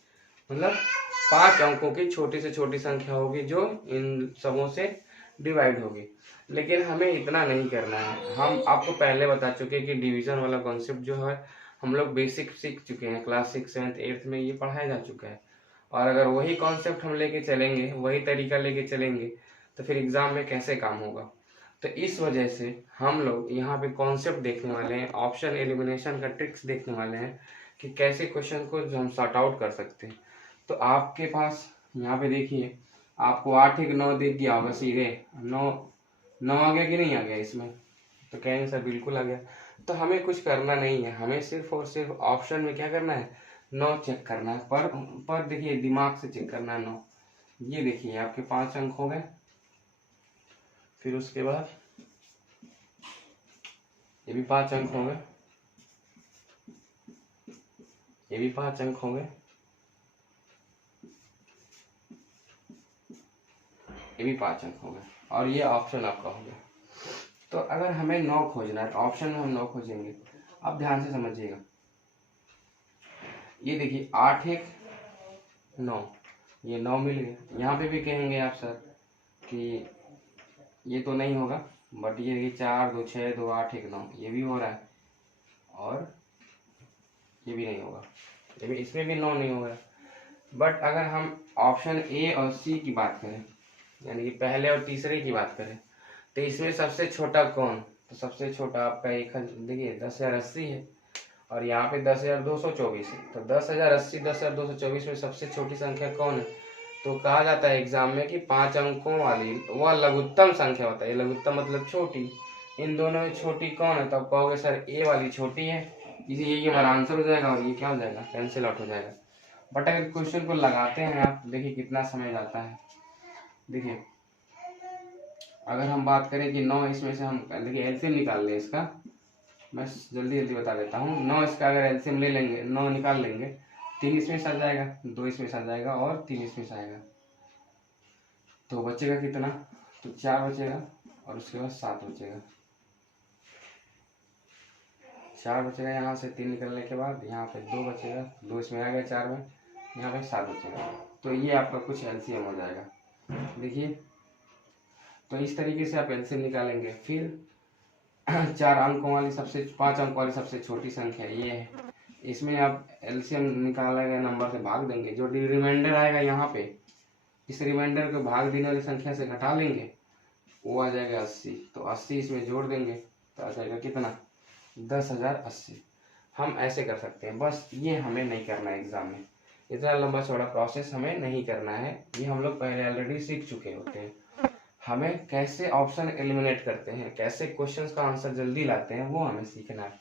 मतलब 5 अंकों की छोटी से छोटी संख्या होगी जो इन सबों से डिवाइड होगी। लेकिन हमें इतना नहीं करना है। हम आपको पहले बता चुके कि डिवीजन वाला कॉन्सेप्ट जो है हम लोग बेसिक सीख चुके हैं, क्लास 6, 7, 8 में ये पढ़ाया जा चुका है। और अगर वही कॉन्सेप्ट हम लेके चलेंगे, वही तरीका लेके चलेंगे, तो फिर एग्जाम में कैसे काम होगा? तो इस वजह से हम लोग यहाँ पे कॉन्सेप्ट देखने वाले हैं, ऑप्शन एलिमिनेशन का ट्रिक्स देखने वाले हैं कि कैसे क्वेश्चन को हम सॉर्ट आउट कर सकते हैं। तो आपके पास यहाँ पे देखिए, आपको 8 1 9 दिख गया होगा सीधे। 9 आ गया कि नहीं आ गया इसमें? तो कहेंगे सर बिल्कुल आ गया। तो हमें कुछ करना नहीं है, हमें सिर्फ और सिर्फ ऑप्शन में क्या करना है? 9 चेक करना है। पर देखिए दिमाग से चेक करना है 9। ये देखिए आपके 5 अंक हो गए। फिर उसके बाद ये भी 5 अंक हो गए, ये भी 5 अंक हो गए, ये भी 5 अंक हो गए, और ये ऑप्शन आपका हो गया। तो अगर हमें 9 खोजना है तो ऑप्शन में हम 9 खोजेंगे। अब ध्यान से समझिएगा, ये देखिए 8 1 9, ये 9 मिल गया। यहाँ पे भी कहेंगे आप सर कि ये तो नहीं होगा, बट ये देखिए 4 2 6 2 8 1 9, ये भी हो रहा है, और ये भी नहीं होगा, ये भी, इसमें भी 9 नहीं होगा। बट अगर हम ऑप्शन ए और सी की बात करें, यानी कि पहले और तीसरे की बात करें, तो इसमें सबसे छोटा कौन? तो सबसे छोटा आपका एक देखिए 10,080 है, और यहाँ पे 10,224 है। तो 10,080 10,224 में सबसे छोटी संख्या कौन है? तो कहा जाता है एग्जाम में कि 5 अंकों वाली वह लघुत्तम संख्या होता है। लघुत्तम मतलब छोटी। इन दोनों में छोटी कौन है? तो आप कहोगे सर ए वाली छोटी है, इसीलिए ये हमारा आंसर हो जाएगा, और ये क्या हो जाएगा? कैंसिल आउट हो जाएगा। बट अगर क्वेश्चन को लगाते हैं आप, देखिए कितना समय जाता है। देखिए अगर हम बात करें कि 9 इसमें से हम देखिए एलसीएम निकाल लें इसका, मैं जल्दी जल्दी बता देता हूँ। 9 इसका अगर एलसीएम ले लेंगे, 9 निकाल लेंगे, 3 इसमें से आ जाएगा, 2 इसमें से आ जाएगा, और 3 इसमें से आएगा। तो बचेगा कितना? तो 4 बचेगा, और उसके बाद 7 बचेगा। 4 बचेगा यहाँ से, 3 निकलने के बाद यहाँ पे 2 बचेगा, 2 इसमें आ गया 4 में, यहाँ पे 7 बचेगा। तो ये आपका कुछ एलसीएम हो जाएगा। देखिए तो इस तरीके से आप एलसीएम निकालेंगे। फिर 4 अंकों वाली 5 अंकों वाली सबसे छोटी संख्या ये है, इसमें आप एलसीएम निकाला गया नंबर से भाग देंगे। जो रिमाइंडर आएगा यहाँ पे, इस रिमाइंडर को भाग देने वाली संख्या से घटा लेंगे, वो आ जाएगा 80। तो 80 इसमें जोड़ देंगे तो आ जाएगा कितना? 10,080। हम ऐसे कर सकते हैं, बस ये हमें नहीं करना है एग्जाम में। इतना लंबा चौड़ा प्रोसेस हमें नहीं करना है, ये हम लोग पहले ऑलरेडी सीख चुके होते हैं। हमें कैसे ऑप्शन एलिमिनेट करते हैं, कैसे क्वेश्चंस का आंसर जल्दी लाते हैं, वो हमें सीखना है।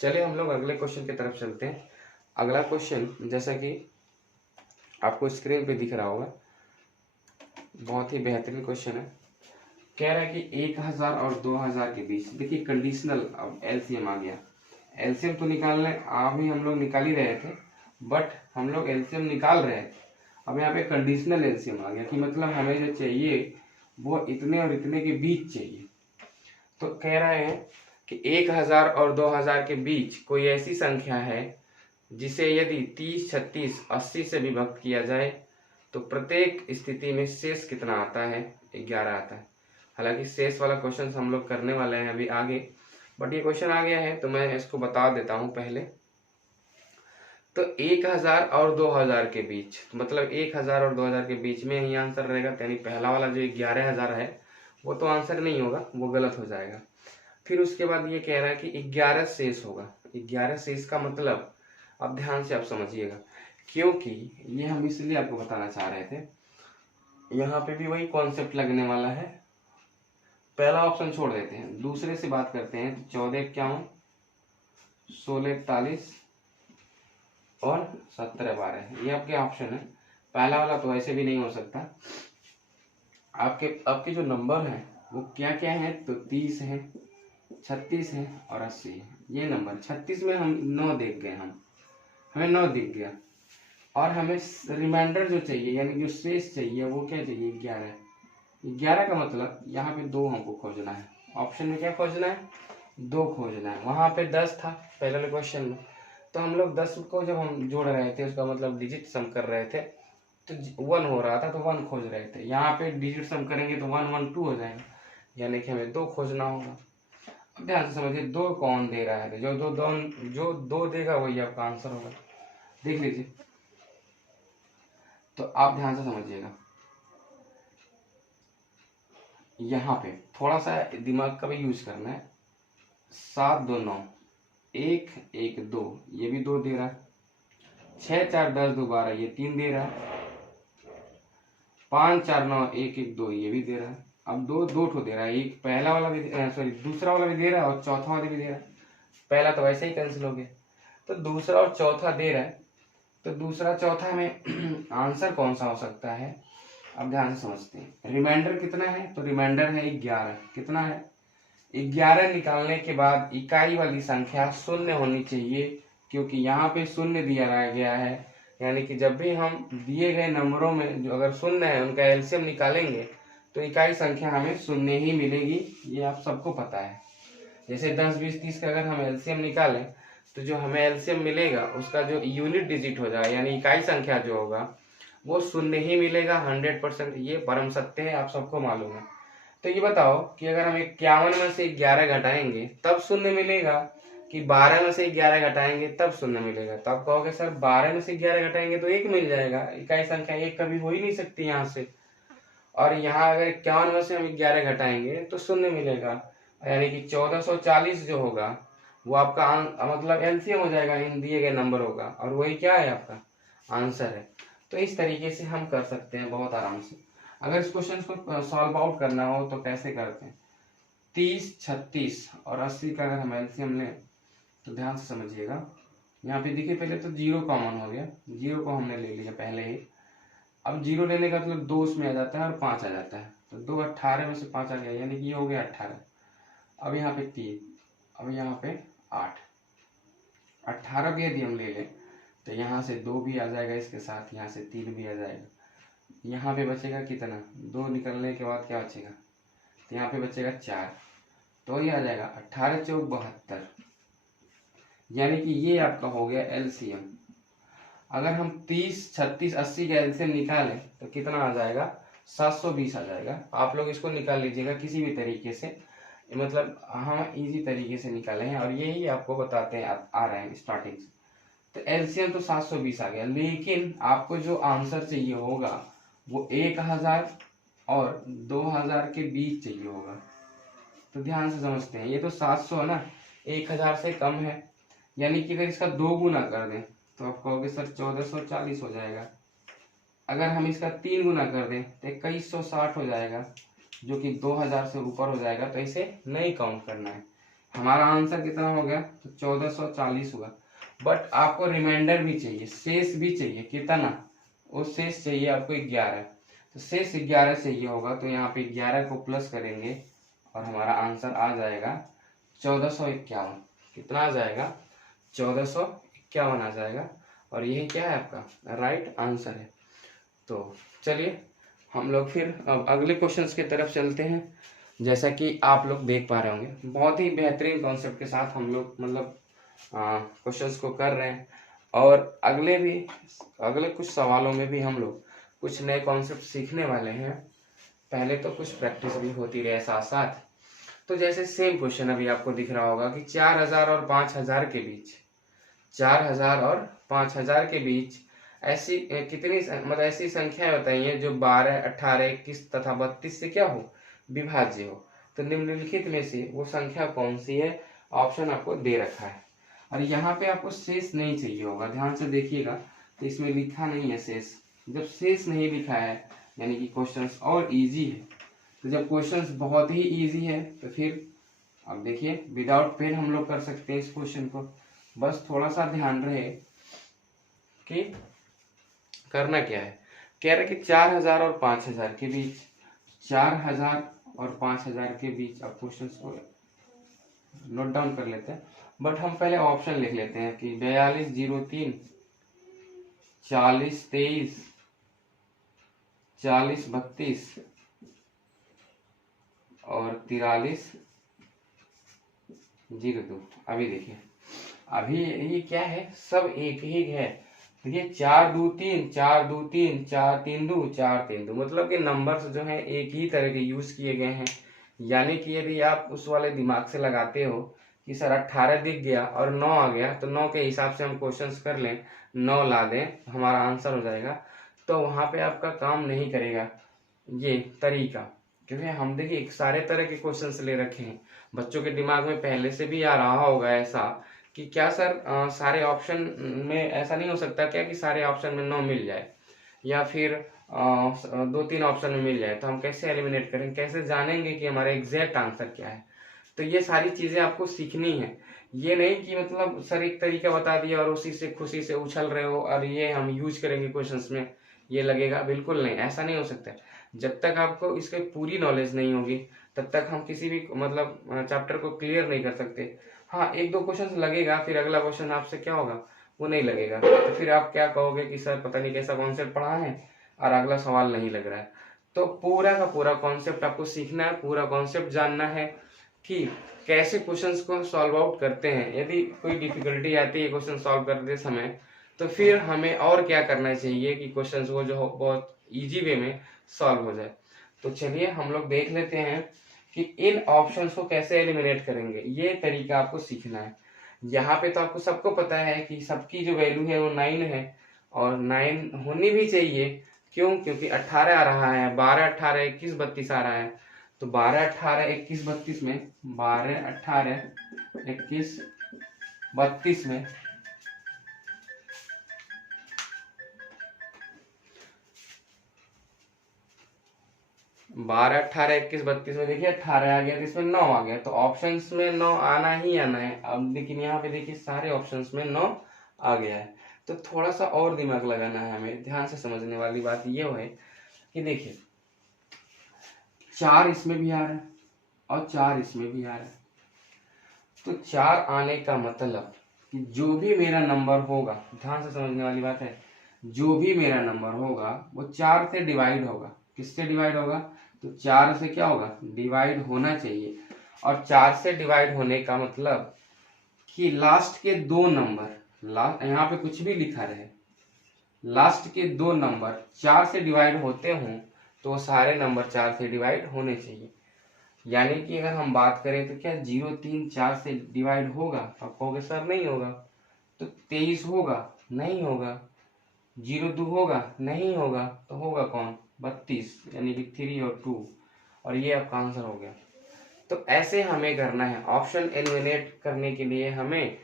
चलिए हम लोग अगले क्वेश्चन की तरफ चलते हैं। अगला क्वेश्चन जैसा कि आपको स्क्रीन पे दिख रहा होगा, बहुत ही बेहतरीन क्वेश्चन है। कह रहा है कि 1,000 और 2,000 के बीच, देखिए कंडीशनल, अब एलसीएम आ गया। एलसीएम तो निकालने अभी हम लोग निकाल ही रहे थे, बट हम लोग एलसीएम निकाल रहे थे। अब यहाँ पे कंडीशनल एलसीएम आ गया कि मतलब हमें जो चाहिए वो इतने और इतने के बीच चाहिए। तो कह रहे हैं कि 1,000 और 2,000 के बीच कोई ऐसी संख्या है जिसे यदि 30, 36, 80 से विभक्त किया जाए तो प्रत्येक स्थिति में शेष कितना आता है, 11 आता है। हालांकि शेष वाला क्वेश्चन हम लोग करने वाले हैं अभी आगे, बट ये क्वेश्चन आ गया है तो मैं इसको बता देता हूँ पहले। तो 1000 और 2000 के बीच, मतलब 1000 और 2000 के बीच में ही आंसर रहेगा। यानी पहला वाला जो 11000 है वो तो आंसर नहीं होगा, वो गलत हो जाएगा। फिर उसके बाद ये कह रहा है कि 11 शेष होगा। 11 शेष का मतलब अब ध्यान से आप समझिएगा, क्योंकि ये हम इसलिए आपको बताना चाह रहे थे, यहाँ पे भी वही कॉन्सेप्ट लगने वाला है। पहला ऑप्शन छोड़ देते हैं, दूसरे से बात करते हैं। 14 51, 16 41 और 17 12, ये आपके ऑप्शन है। पहला वाला तो ऐसे भी नहीं हो सकता। आपके जो नंबर हैं वो क्या क्या है, तो 30 है, 36 है और 80 है। ये नंबर 36 में हम 9 देख गए, हमें 9 दिख गया, और हमें रिमाइंडर जो चाहिए यानी जो शेष चाहिए वो क्या चाहिए, 11। 11 का मतलब यहाँ पे 2 हमको खोजना है। ऑप्शन में क्या खोजना है, 2 खोजना है। वहाँ पे 10 था पहले वाले क्वेश्चन में, तो हम लोग 10 को जब हम जोड़ रहे थे, उसका मतलब डिजिट सम कर रहे थे, तो 1 हो रहा था तो 1 खोज रहे थे। यहाँ पे डिजिट सम करेंगे तो 1 1 2 हो जाएगा, यानी कि हमें 2 खोजना होगा। अब ध्यान से समझिए, 2 कौन दे रहा है, जो दो देगा वही आपका आंसर होगा। देख लीजिए, तो आप ध्यान से समझिएगा, यहाँ पे थोड़ा सा दिमाग का भी यूज करना है। 7 2 9, 1 1 2, ये भी 2 दे रहा है। 6 4 10 2 12, ये 3 दे रहा है। 5 4 9 1 1 2, ये भी दे रहा है। अब 2 ठो दे रहा है, एक पहला वाला भी सॉरी दूसरा वाला भी दे रहा है और चौथा वाला भी दे रहा है। पहला तो वैसे ही कैंसिल हो गया, तो दूसरा और चौथा दे रहा है, तो दूसरा चौथा में आंसर कौन सा हो सकता है। अब ध्यान से समझते हैं, रिमाइंडर कितना है, तो रिमाइंडर है 11। कितना है, 11 निकालने के बाद इकाई वाली संख्या शून्य होनी चाहिए, क्योंकि यहाँ पे शून्य दिया गया है। यानी कि जब भी हम दिए गए नंबरों में जो अगर शून्य है उनका एलसीएम निकालेंगे तो इकाई संख्या हमें शून्य ही मिलेगी, ये आप सबको पता है। जैसे 10 20 30 का अगर हम एलसीएम निकालें तो जो हमें एलसीएम मिलेगा उसका जो यूनिट डिजिट हो जाएगा यानी इकाई संख्या जो होगा वो शून्य ही मिलेगा 100%। ये परम सत्य है, आप सबको मालूम है। तो ये बताओ कि अगर हम 51 में से 11 घटाएंगे तब शून्य मिलेगा, कि 12 में से 11 घटाएंगे तब शून्य मिलेगा। तो आप कहोगे सर 12 में से 11 घटाएंगे तो 1 मिल जाएगा, इकाई संख्या 1 कभी हो ही नहीं सकती यहाँ से। और यहाँ अगर 51 में से हम 11 घटाएंगे तो शून्य मिलेगा, यानी कि 1440 जो होगा वो आपका मतलब एलसीएम हो जाएगा इन दिए गए नंबर होगा, और वही क्या है आपका आंसर है। तो इस तरीके से हम कर सकते हैं बहुत आराम से। अगर इस क्वेश्चन को सॉल्व आउट करना हो तो कैसे करते हैं, 30 36 और 80 का अगर हम एलसीएम लें तो ध्यान से समझिएगा, यहाँ पे देखिए पहले तो 0 कॉमन हो गया, 0 को हमने ले लिया पहले ही। अब 0 लेने का मतलब 2 उसमें आ जाता है और 5 आ जाता है, तो 2 18 में से 5 आ गया, यानी कि ये हो गया 18। अब यहाँ पे 3, अब यहाँ पे 8, 18 भी यदि हम ले लें तो यहाँ से 2 भी आ जाएगा, इसके साथ यहाँ से 3 भी आ जाएगा। यहाँ पे बचेगा कितना, 2 निकलने के बाद क्या बचेगा, तो यहाँ पे बचेगा 4, तो ये आ जाएगा 18 चौक 72, यानी कि ये आपका हो गया एलसीएम। अगर हम 30 36 80 का एलसीएम निकालें तो कितना आ जाएगा, 720 आ जाएगा। आप लोग इसको निकाल लीजिएगा किसी भी तरीके से, मतलब हम इजी तरीके से निकाले हैं और यही आपको बताते हैं आ रहे हैं स्टार्टिंग से। तो एलसीएम तो 720 आ गया, लेकिन आपको जो आंसर चाहिए होगा वो 1000 और 2000 के बीच चाहिए होगा। तो ध्यान से समझते हैं, ये तो 700 है ना, 1000 से कम है, यानी कि अगर इसका 2 गुना कर दें तो आप कहोगे सर 1440 हो जाएगा। अगर हम इसका 3 गुना कर दें तो 2160 हो जाएगा, जो कि 2000 से ऊपर हो जाएगा, तो इसे नहीं काउंट करना है। हमारा आंसर कितना हो गया, तो 1440 हुआ। बट आपको रिमाइंडर भी चाहिए, शेष भी चाहिए, कितना, वो शेष चाहिए आपको 11, तो शेष 11 चाहिए होगा, तो यहाँ पे 11 को प्लस करेंगे और हमारा आंसर आ जाएगा 1451। कितना आ जाएगा, 1451 आ जाएगा, और यही क्या है आपका राइट आंसर है। तो चलिए हम लोग फिर अब अगले क्वेश्चंस की तरफ चलते हैं। जैसा कि आप लोग देख पा रहे होंगे, बहुत ही बेहतरीन कॉन्सेप्ट के साथ हम लोग मतलब क्वेश्चंस को कर रहे हैं, और अगले कुछ सवालों में भी हम लोग कुछ नए कॉन्सेप्ट सीखने वाले हैं, पहले तो कुछ प्रैक्टिस भी होती रहे साथ साथ। तो जैसे सेम क्वेश्चन अभी आपको दिख रहा होगा कि 4000 और 5000 के बीच, 4000 और 5000 के बीच ऐसी कितनी मतलब ऐसी संख्याएं बताइए जो 12, 18, 21 तथा 32 से क्या हो, विभाज्य हो। तो निम्नलिखित में से वो संख्या कौन सी है, ऑप्शन आपको दे रखा है। और यहाँ पे आपको शेष नहीं चाहिए होगा, ध्यान से देखिएगा, तो इसमें लिखा नहीं है शेष। जब शेष नहीं लिखा है यानी कि क्वेश्चंस और इजी है। तो जब क्वेश्चंस बहुत ही इजी है तो फिर अब देखिए विदाउट पेन हम लोग कर सकते हैं इस क्वेश्चन को। बस थोड़ा सा ध्यान रहे कि करना क्या है। कह रहे कि 4000 और 5000 के बीच, 4000 और 5000 के बीच अब क्वेश्चन को नोट डाउन कर लेते हैं। बट हम पहले ऑप्शन लिख लेते हैं कि 4203, 4023, 4032 और 4302। अभी देखिए, अभी ये क्या है, सब एक ही है। देखिए 4 2 3, 4 2 3, 4 3 2, 4 3 2, मतलब कि नंबर्स जो हैं एक ही तरह के यूज किए गए हैं। यानी कि यदि आप उस वाले दिमाग से लगाते हो कि सर 18 दिख गया और 9 आ गया, तो 9 के हिसाब से हम क्वेश्चंस कर लें, 9 ला दें, हमारा आंसर हो जाएगा, तो वहां पे आपका काम नहीं करेगा ये तरीका। क्योंकि हम देखिए सारे तरह के क्वेश्चंस ले रखे हैं, बच्चों के दिमाग में पहले से भी आ रहा होगा ऐसा कि क्या सर सारे ऑप्शन में ऐसा नहीं हो सकता क्या कि सारे ऑप्शन में 9 मिल जाए, या फिर 2-3 ऑप्शन में मिल जाए, तो हम कैसे एलिमिनेट करें, कैसे जानेंगे कि हमारा एग्जैक्ट आंसर क्या है। तो ये सारी चीजें आपको सीखनी है। ये नहीं कि मतलब सर एक तरीका बता दिया और उसी से खुशी से उछल रहे हो और ये हम यूज करेंगे क्वेश्चंस में, ये लगेगा, बिल्कुल नहीं, ऐसा नहीं हो सकता। जब तक आपको इसकी पूरी नॉलेज नहीं होगी तब तक हम किसी भी मतलब चैप्टर को क्लियर नहीं कर सकते। हाँ, 1-2 क्वेश्चन लगेगा, फिर अगला क्वेश्चन आपसे क्या होगा, वो नहीं लगेगा, तो फिर आप क्या कहोगे कि सर पता नहीं कैसा कॉन्सेप्ट पढ़ा है और अगला सवाल नहीं लग रहा है। तो पूरा का पूरा कॉन्सेप्ट आपको सीखना है, पूरा कॉन्सेप्ट जानना है कि कैसे क्वेश्चंस को सॉल्व आउट करते हैं। यदि कोई डिफिकल्टी आती है क्वेश्चन सॉल्व करते समय, तो फिर हमें और क्या करना चाहिए कि क्वेश्चंस को जो बहुत इजी वे में सॉल्व हो जाए। तो चलिए हम लोग देख लेते हैं कि इन ऑप्शंस को कैसे एलिमिनेट करेंगे, ये तरीका आपको सीखना है। यहाँ पे तो आपको सबको पता है कि सबकी जो वैल्यू है वो 9 है, और 9 होनी भी चाहिए। क्यों? क्योंकि 18 आ रहा है, 12 18 21 32 आ रहा है, तो 12 18 21 32 में 12 18 21 32 में 12 18 21 32 में देखिए 18 आ गया, तो इसमें 9 आ गया, तो ऑप्शंस में 9 आना ही आना है। अब लेकिन यहाँ पे देखिए सारे ऑप्शंस में 9 आ गया है, तो थोड़ा सा और दिमाग लगाना है हमें। ध्यान से समझने वाली बात ये है कि देखिए 4 इसमें भी आ रहा है और 4 इसमें भी आ रहा है, तो 4 आने का मतलब कि जो भी मेरा नंबर होगा, ध्यान से समझने वाली बात है, जो भी मेरा नंबर होगा वो 4 से डिवाइड होगा। किससे डिवाइड होगा? तो 4 से क्या होगा, डिवाइड होना चाहिए। और 4 से डिवाइड होने का मतलब कि लास्ट के 2 नंबर, यहाँ पे कुछ भी लिखा रहे, लास्ट के 2 नंबर 4 से डिवाइड होते हों तो सारे नंबर 4 से डिवाइड होने चाहिए। यानी कि अगर हम बात करें तो क्या 0 3 4 से डिवाइड होगा? आप कहोगे सर नहीं होगा। तो 23 होगा? नहीं होगा। 0 2 होगा? नहीं होगा। तो होगा कौन? 32, यानी कि 3 और 2, और ये आपका आंसर हो गया। तो ऐसे हमें करना है। ऑप्शन एलिमिनेट करने के लिए हमें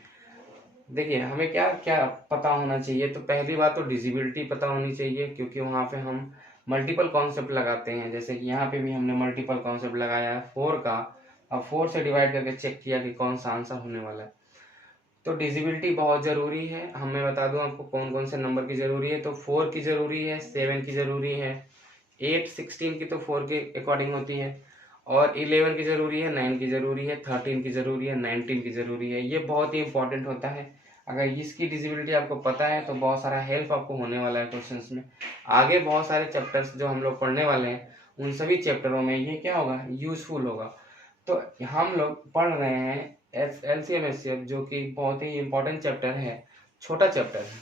देखिए हमें क्या क्या पता होना चाहिए। तो पहली बात तो डिजिबिलिटी पता होनी चाहिए, क्योंकि वहां पे हम मल्टीपल कॉन्सेप्ट लगाते हैं। जैसे कि यहाँ पे भी हमने मल्टीपल कॉन्सेप्ट लगाया है 4 का, अब 4 से डिवाइड करके चेक किया कि कौन सा आंसर होने वाला है। तो डिजिबिलिटी बहुत जरूरी है। हमें बता दूं आपको कौन कौन से नंबर की जरूरी है। तो 4 की जरूरी है, 7 की जरूरी है, 8 16 की तो 4 के अकॉर्डिंग होती है, और 11 की जरूरी है, 9 की जरूरी है, 13 की जरूरी है, 19 की जरूरी है। ये बहुत ही इंपॉर्टेंट होता है। अगर इसकी डिजिबिलिटी आपको पता है तो बहुत सारा हेल्प आपको होने वाला है क्वेश्चंस में। आगे बहुत सारे चैप्टर्स जो हम लोग पढ़ने वाले हैं उन सभी चैप्टरों में ये क्या होगा, यूजफुल होगा। तो हम लोग पढ़ रहे हैं LCM HCF, जो कि बहुत ही इंपॉर्टेंट चैप्टर है, छोटा चैप्टर है।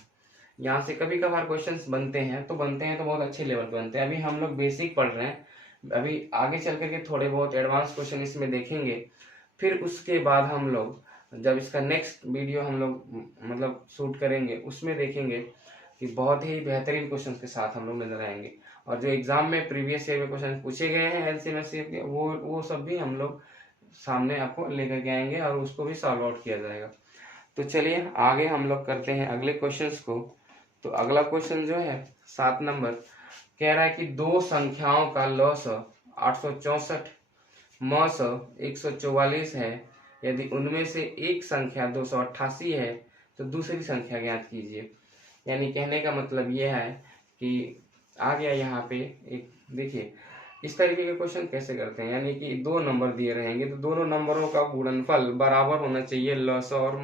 यहाँ से कभी कभार क्वेश्चंस बनते हैं तो बहुत अच्छे लेवल पे बनते हैं। अभी हम लोग बेसिक पढ़ रहे हैं, अभी आगे चल करके थोड़े बहुत एडवांस क्वेश्चन इसमें देखेंगे। फिर उसके बाद हम लोग जब इसका नेक्स्ट वीडियो हम लोग मतलब शूट करेंगे उसमें देखेंगे कि बहुत ही बेहतरीन क्वेश्चन के साथ हम लोग नजर आएंगे। और जो एग्जाम में प्रीवियस ईयर में क्वेश्चन पूछे गए हैं एलसीएम एचसीएफ के, वो सब भी हम लोग सामने आपको लेकर के आएंगे और उसको भी सॉल्व आउट किया जाएगा। तो चलिए आगे हम लोग करते हैं अगले क्वेश्चंस को। तो अगला क्वेश्चन जो है 7 नंबर कह रहा है कि दो संख्याओं का लॉस 864 मौस 144 है। यदि उनमें से एक संख्या 288 है तो दूसरी संख्या ज्ञात कीजिए। यानी कहने का मतलब ये है कि आ गया यहाँ पे एक, देखिए इस तरीके के क्वेश्चन कैसे करते हैं, यानी कि दो नंबर दिए रहेंगे तो दोनों नंबरों का गुणनफल बराबर होना चाहिए, लस और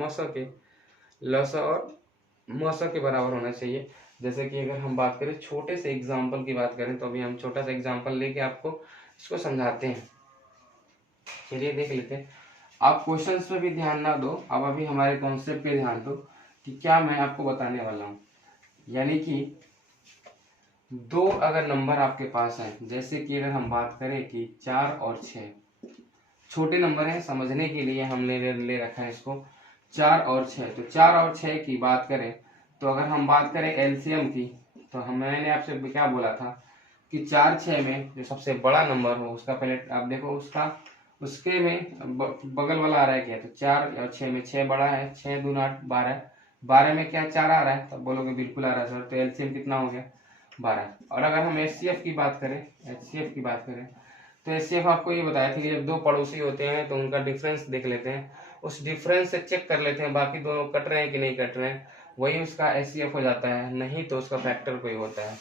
मस के बराबर होना चाहिए। जैसे कि अगर हम बात करें छोटे से एग्जाम्पल की बात करें तो अभी हम छोटा सा एग्जाम्पल लेके आपको इसको समझाते हैं। चलिए देख लेते हैं। आप क्वेश्चंस पे भी ध्यान ना दो, अब अभी हमारे कॉन्सेप्ट पे ध्यान दो कि क्या मैं आपको बताने वाला हूँ। यानी कि दो अगर नंबर आपके पास है, जैसे कि अगर हम बात करें कि 4 और 6, छोटे नंबर है समझने के लिए हमने ले रखा है इसको 4 और 6। तो 4 और 6 की बात करें तो अगर हम बात करें एलसीएम की तो मैंने आपसे क्या बोला था कि 4 6 में जो सबसे बड़ा नंबर हो उसका पहले आप देखो उसके में बगल वाला आ रहा है क्या, तो 4 और 6 में 6 बड़ा है, 6 दूना 8 12, 12 में क्या 4 आ रहा है, तब बोलोगे बिल्कुल आ रहा है सर, तो एलसीएम कितना हो गया 12। और अगर हम एचसीएफ की बात करें तो एचसीएफ आपको ये बताया था कि जब दो पड़ोसी होते हैं तो उनका डिफरेंस देख लेते हैं, उस डिफरेंस से चेक कर लेते हैं बाकी दोनों कट रहे हैं कि नहीं कट रहे हैं, वही उसका एचसीएफ हो जाता है, नहीं तो उसका फैक्टर कोई होता है।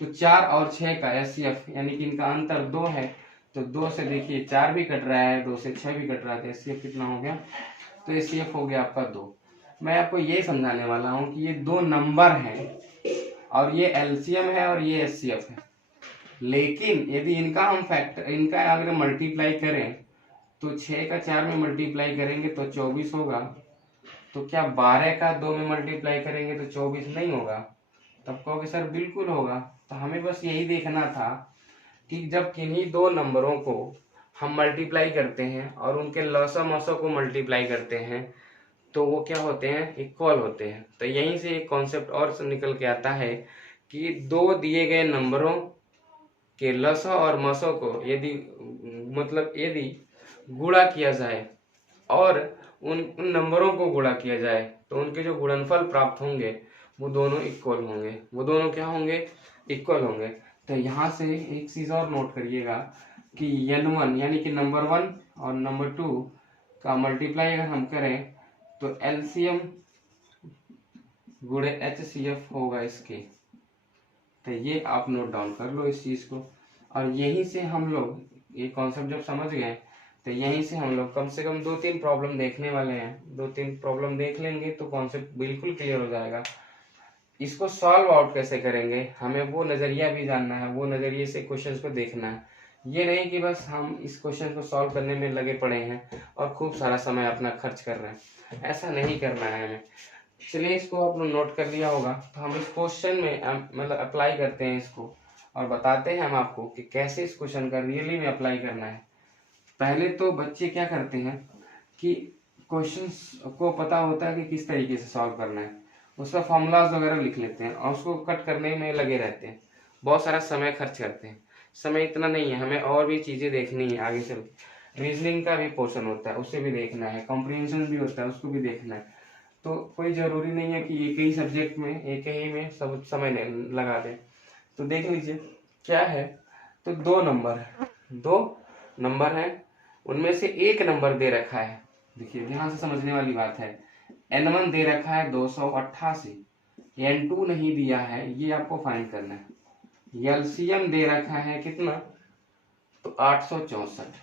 तो 4 और 6 का एचसीएफ यानी कि इनका अंतर 2 है, तो 2 से देखिए 4 भी कट रहा है, 2 से 6 भी कट रहा है, तो एचसीएफ कितना हो गया, तो एचसीएफ हो गया आपका 2। मैं आपको ये समझाने वाला हूँ कि ये दो नंबर हैं और ये एलसीएम है और ये एचसीएफ है, लेकिन यदि इनका अगर मल्टीप्लाई करें तो 6 का 4 में मल्टीप्लाई करेंगे तो 24 होगा, तो क्या 12 का 2 में मल्टीप्लाई करेंगे तो 24 नहीं होगा, तब कहोगे सर बिल्कुल होगा। तो हमें बस यही देखना था कि जब किन्हीं दो नंबरों को हम मल्टीप्लाई करते हैं और उनके लसा मसा को मल्टीप्लाई करते हैं तो वो क्या होते हैं, इक्वल होते हैं। तो यहीं से एक कॉन्सेप्ट और निकल के आता है कि दो दिए गए नंबरों के लसा और मसा को यदि गुणा किया जाए और उन नंबरों को गुणा किया जाए तो उनके जो गुणनफल प्राप्त होंगे वो दोनों इक्वल होंगे, वो दोनों क्या होंगे, इक्वल होंगे। तो यहाँ से एक चीज और नोट करिएगा कि n1 यानी कि नंबर 1 और नंबर 2 का मल्टीप्लाई अगर हम करें तो एलसीएम गुणे एचसीएफ होगा इसके। तो ये आप नोट डाउन कर लो इस चीज को, और यहीं से हम लोग ये कॉन्सेप्ट जब समझ गए तो यहीं से हम लोग कम से कम 2-3 प्रॉब्लम देखने वाले हैं। 2-3 प्रॉब्लम देख लेंगे तो कॉन्सेप्ट बिल्कुल क्लियर हो जाएगा। इसको सॉल्व आउट कैसे करेंगे, हमें वो नजरिया भी जानना है, वो नजरिए से क्वेश्चंस को देखना है। ये नहीं कि बस हम इस क्वेश्चन को सॉल्व करने में लगे पड़े हैं और खूब सारा समय अपना खर्च कर रहे हैं, ऐसा नहीं करना है हमें। चलिए इसको आप लोग नोट कर लिया होगा, तो हम इस क्वेश्चन में मतलब अप्लाई करते हैं इसको और बताते हैं हम आपको कि कैसे इस क्वेश्चन का रियली में अप्लाई करना है। पहले तो बच्चे क्या करते हैं कि क्वेश्चंस को पता होता है कि किस तरीके से सॉल्व करना है, उसका फॉर्मूलाज वगैरह लिख लेते हैं और उसको कट करने में लगे रहते हैं, बहुत सारा समय खर्च करते हैं। समय इतना नहीं है, हमें और भी चीजें देखनी है आगे चल। रीजनिंग का भी पोर्शन होता है, उसे भी देखना है, कॉम्प्रिहेंशन भी होता है, उसको भी देखना है। तो कोई जरूरी नहीं है कि एक ही सब्जेक्ट में एक ही में सब समय लगा दें। तो देख लीजिए क्या है, तो दो नंबर है, उनमें से एक नंबर दे रखा है, देखिए ध्यान से समझने वाली बात है। n1 दे रखा है 288, n2 नहीं दिया है, ये आपको फाइंड करना है। एलसीएम दे रखा है कितना, तो 864,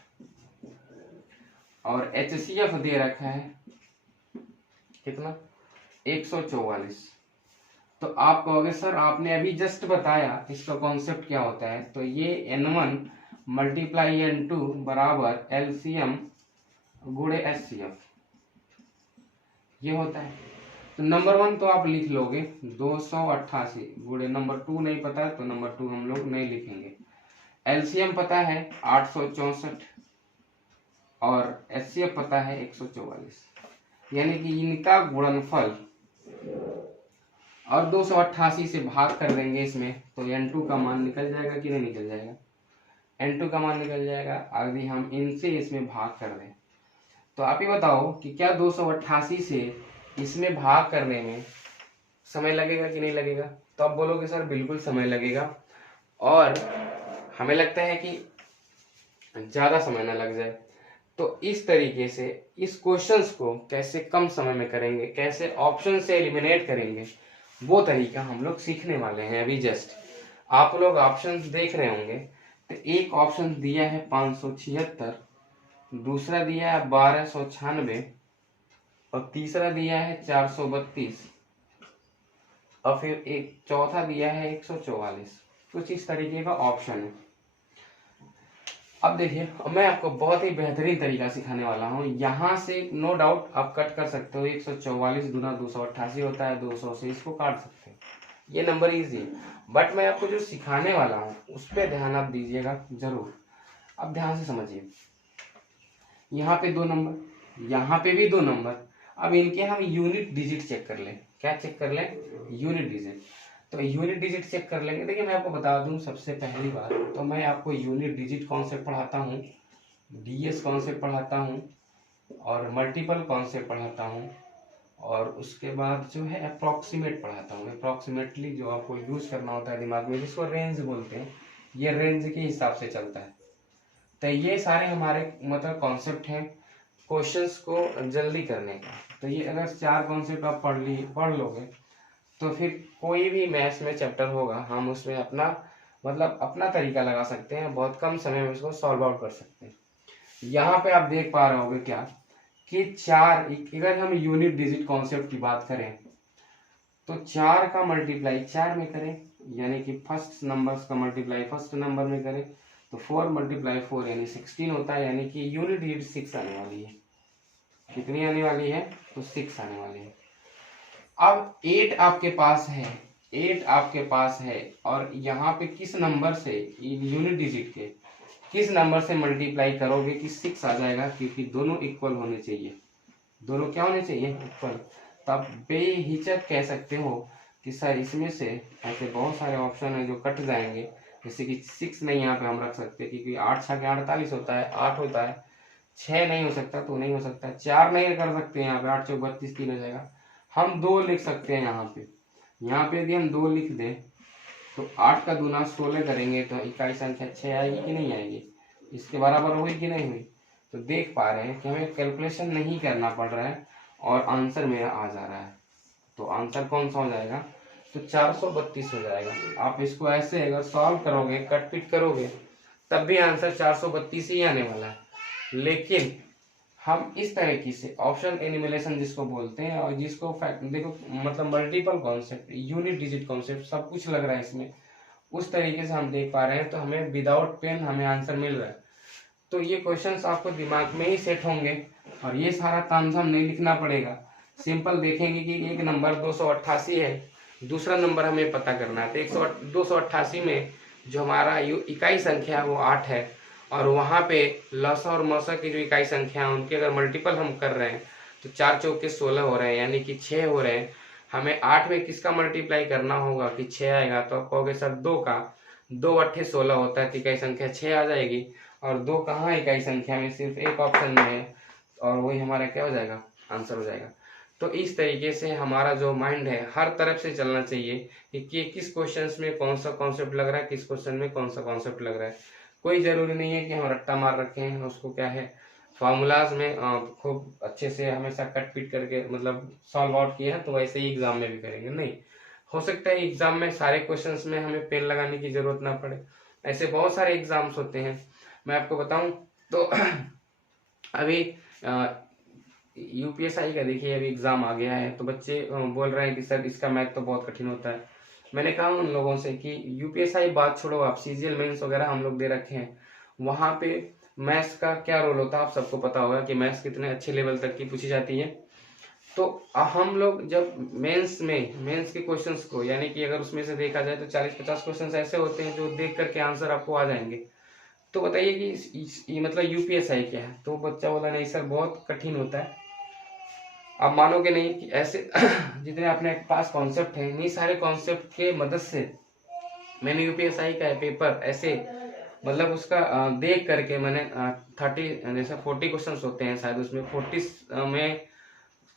और एचसीएफ दे रखा है कितना, 144। तो आप कहोगे सर आपने अभी जस्ट बताया इसका कॉन्सेप्ट क्या होता है, तो ये n1 मल्टीप्लाई n2 बराबर एलसीएम गुणे एचसीएफ, ये होता है। तो नंबर 1 तो आप लिख लोगे 288 गुणे नंबर 2 नहीं पता है तो नंबर 2 हम लोग नहीं लिखेंगे। एलसीएम पता है 864 और एचसीएफ पता है 144, यानी कि इनका गुणनफल और 288 से भाग कर देंगे इसमें तो N2 का मान निकल जाएगा कि नहीं निकल जाएगा, N2 का मान निकल जाएगा। अगर हम इनसे इसमें भाग कर दें तो आप ही बताओ कि क्या 288 से इसमें भाग करने में समय लगेगा कि नहीं लगेगा। तो आप बोलोगे सर बिल्कुल समय लगेगा और हमें लगता है कि ज़्यादा समय ना लग जाए। तो इस तरीके से इस क्वेश्चंस को कैसे कम समय में करेंगे, कैसे ऑप्शन से एलिमिनेट करेंगे, वो तरीका हम लोग सीखने वाले हैं अभी जस्ट। आप लोग ऑप्शंस देख रहे होंगे तो एक ऑप्शन दिया है 576, दूसरा दिया है 1296 और तीसरा दिया है 432 और फिर एक चौथा दिया है 144। कुछ इस तरीके का ऑप्शन है। अब देखिए मैं आपको बहुत ही बेहतरीन तरीका सिखाने वाला हूँ। यहाँ से नो डाउट आप कट कर सकते हो, 144 गुना 288 होता है, 200 से इसको काट सकते हो, ये नंबर इजी है। बट मैं आपको जो सिखाने वाला हूँ उस पर ध्यान आप दीजिएगा जरूर। अब ध्यान से समझिए, यहाँ पे 2 नंबर, यहाँ पे भी 2 नंबर। अब इनके हम यूनिट डिजिट चेक कर लें। क्या चेक कर लें? Unit digit. तो यूनिट डिजिट चेक कर लेंगे। देखिए मैं आपको बता दूं सबसे पहली बात तो मैं आपको यूनिट डिजिट कॉन्सेप्ट पढ़ाता हूँ, डीएस कॉन्सेप्ट पढ़ाता हूँ और मल्टीपल कॉन्सेप्ट पढ़ाता हूँ और उसके बाद जो है अप्रॉक्सीमेट पढ़ाता हूँ। अप्रॉक्सीमेटली जो आपको यूज करना होता है दिमाग में, जिसको रेंज बोलते हैं, ये रेंज के हिसाब से चलता है। तो ये सारे हमारे मतलब कॉन्सेप्ट हैं क्वेश्चंस को जल्दी करने का। तो ये अगर 4 कॉन्सेप्ट आप पढ़ लोगे तो फिर कोई भी मैथ्स में चैप्टर होगा हम उसमें अपना मतलब अपना तरीका लगा सकते हैं, बहुत कम समय में उसको सॉल्व आउट कर सकते हैं। यहाँ पे आप देख पा रहे होगे क्या कि 4, अगर हम यूनिट डिजिट कॉन्सेप्ट की बात करें तो 4 का मल्टीप्लाई 4 में करें, यानी कि फर्स्ट नंबर्स का मल्टीप्लाई फर्स्ट नंबर में करें तो 4 मल्टीप्लाई 4 यानी 16 होता है, यानी कि यूनिट डिजिट 6 आने वाली है। कितनी आने वाली है? तो 6 आने वाली है। अब 8 आपके पास है, 8 आपके पास है और यहाँ पे किस नंबर से यूनिट डिजिट के किस नंबर से मल्टीप्लाई करोगे कि 6 आ जाएगा, क्योंकि दोनों इक्वल होने चाहिए। दोनों क्या होने चाहिए? इक्वल। तब बेहिचक कह सकते हो कि सर इसमें से ऐसे बहुत सारे ऑप्शन है जो कट जाएंगे, जैसे कि 6 नहीं यहाँ पे हम रख सकते क्योंकि 8 6 के 48 होता है, 8 होता है, 6 नहीं हो सकता तो नहीं हो सकता, 4 नहीं कर सकते यहाँ पे, 8 चौक 32 3 हो जाएगा। हम 2 लिख सकते हैं यहाँ पे यदि हम 2 लिख दें तो 8 का दूना 16 करेंगे तो इकाई संख्या 6 आएगी कि नहीं आएगी? इसके बराबर हुई कि नहीं हुई? तो देख पा रहे हैं कि हमें कैलकुलेशन नहीं करना पड़ रहा है और आंसर मेरा आ जा रहा है। तो आंसर कौन सा हो जाएगा? तो 432 हो जाएगा। आप इसको ऐसे अगर सॉल्व करोगे, कट पिट करोगे, तब भी आंसर 432 ही आने वाला है। लेकिन हम इस तरीके से ऑप्शन एनिमेशन जिसको बोलते हैं और जिसको देखो मतलब multiple concept, unit digit concept सब कुछ लग रहा है इसमें, उस तरीके से हम देख पा रहे हैं तो हमें विदाउट पेन हमें आंसर मिल रहा है। तो ये क्वेश्चंस आपको दिमाग में ही सेट होंगे और ये सारा तामझाम नहीं लिखना पड़ेगा। सिंपल देखेंगे कि एक नंबर 288 है, दूसरा नंबर हमें पता करना है। तो 288 में जो हमारा इकाई संख्या है वो 8 है और वहाँ पे लसा और मसा की जो इकाई संख्या है उनके अगर मल्टीपल हम कर रहे हैं तो 4 चौक के 16 हो रहे हैं, यानी कि 6 हो रहे हैं। हमें 8 में किसका मल्टीप्लाई करना होगा कि 6 आएगा? तो आप कहोगे सर 2 का, 2 8 16 होता है तो इकाई संख्या 6 आ जाएगी और 2 कहाँ इकाई संख्या में? सिर्फ एक ऑप्शन में है और वही हमारा क्या हो जाएगा? आंसर हो जाएगा। तो इस तरीके से हमारा जो माइंड है हर तरफ से चलना चाहिए कि किस क्वेश्चन में कौन सा कॉन्सेप्ट लग रहा है, किस क्वेश्चन में कौन सा कॉन्सेप्ट लग रहा है। कोई जरूरी नहीं है कि हम रट्टा मार रखे हैं, उसको क्या है फॉर्मूलाज में खूब अच्छे से हमेशा कट पीट करके मतलब सॉल्व आउट किए हैं तो वैसे ही एग्जाम में भी करेंगे। नहीं, हो सकता है एग्जाम में सारे क्वेश्चंस में हमें पेन लगाने की जरूरत ना पड़े, ऐसे बहुत सारे एग्जाम्स होते हैं। मैं आपको बताऊं तो अभी यूपीएसआई का देखिए अभी एग्जाम आ गया है तो बच्चे बोल रहे हैं कि सर इसका मैथ तो बहुत कठिन होता है। मैंने कहा उन लोगों से कि यूपीएसआई बात छोड़ो, आप सीजीएल मेंस वगैरह हम लोग दे रखे हैं, वहां पे मैथ्स का क्या रोल होता है आप सबको पता होगा कि मैथ्स कितने अच्छे लेवल तक की पूछी जाती है। तो हम लोग जब मेंस के क्वेश्चंस को, यानी कि अगर उसमें से देखा जाए तो 40-50 क्वेश्चंस ऐसे होते हैं जो देख करके आंसर आपको आ जाएंगे। तो बताइए कि ये मतलब यूपीएसआई क्या है? तो बच्चा बोला नहीं सर बहुत कठिन होता है। आप मानोगे नहीं कि ऐसे जितने अपने पास कॉन्सेप्ट है, इन्हीं सारे कॉन्सेप्ट के मदद से मैंने यूपीएसआई का पेपर ऐसे मतलब उसका देख करके मैंने 30 जैसे 40 क्वेश्चन होते हैं शायद, उसमें 40 में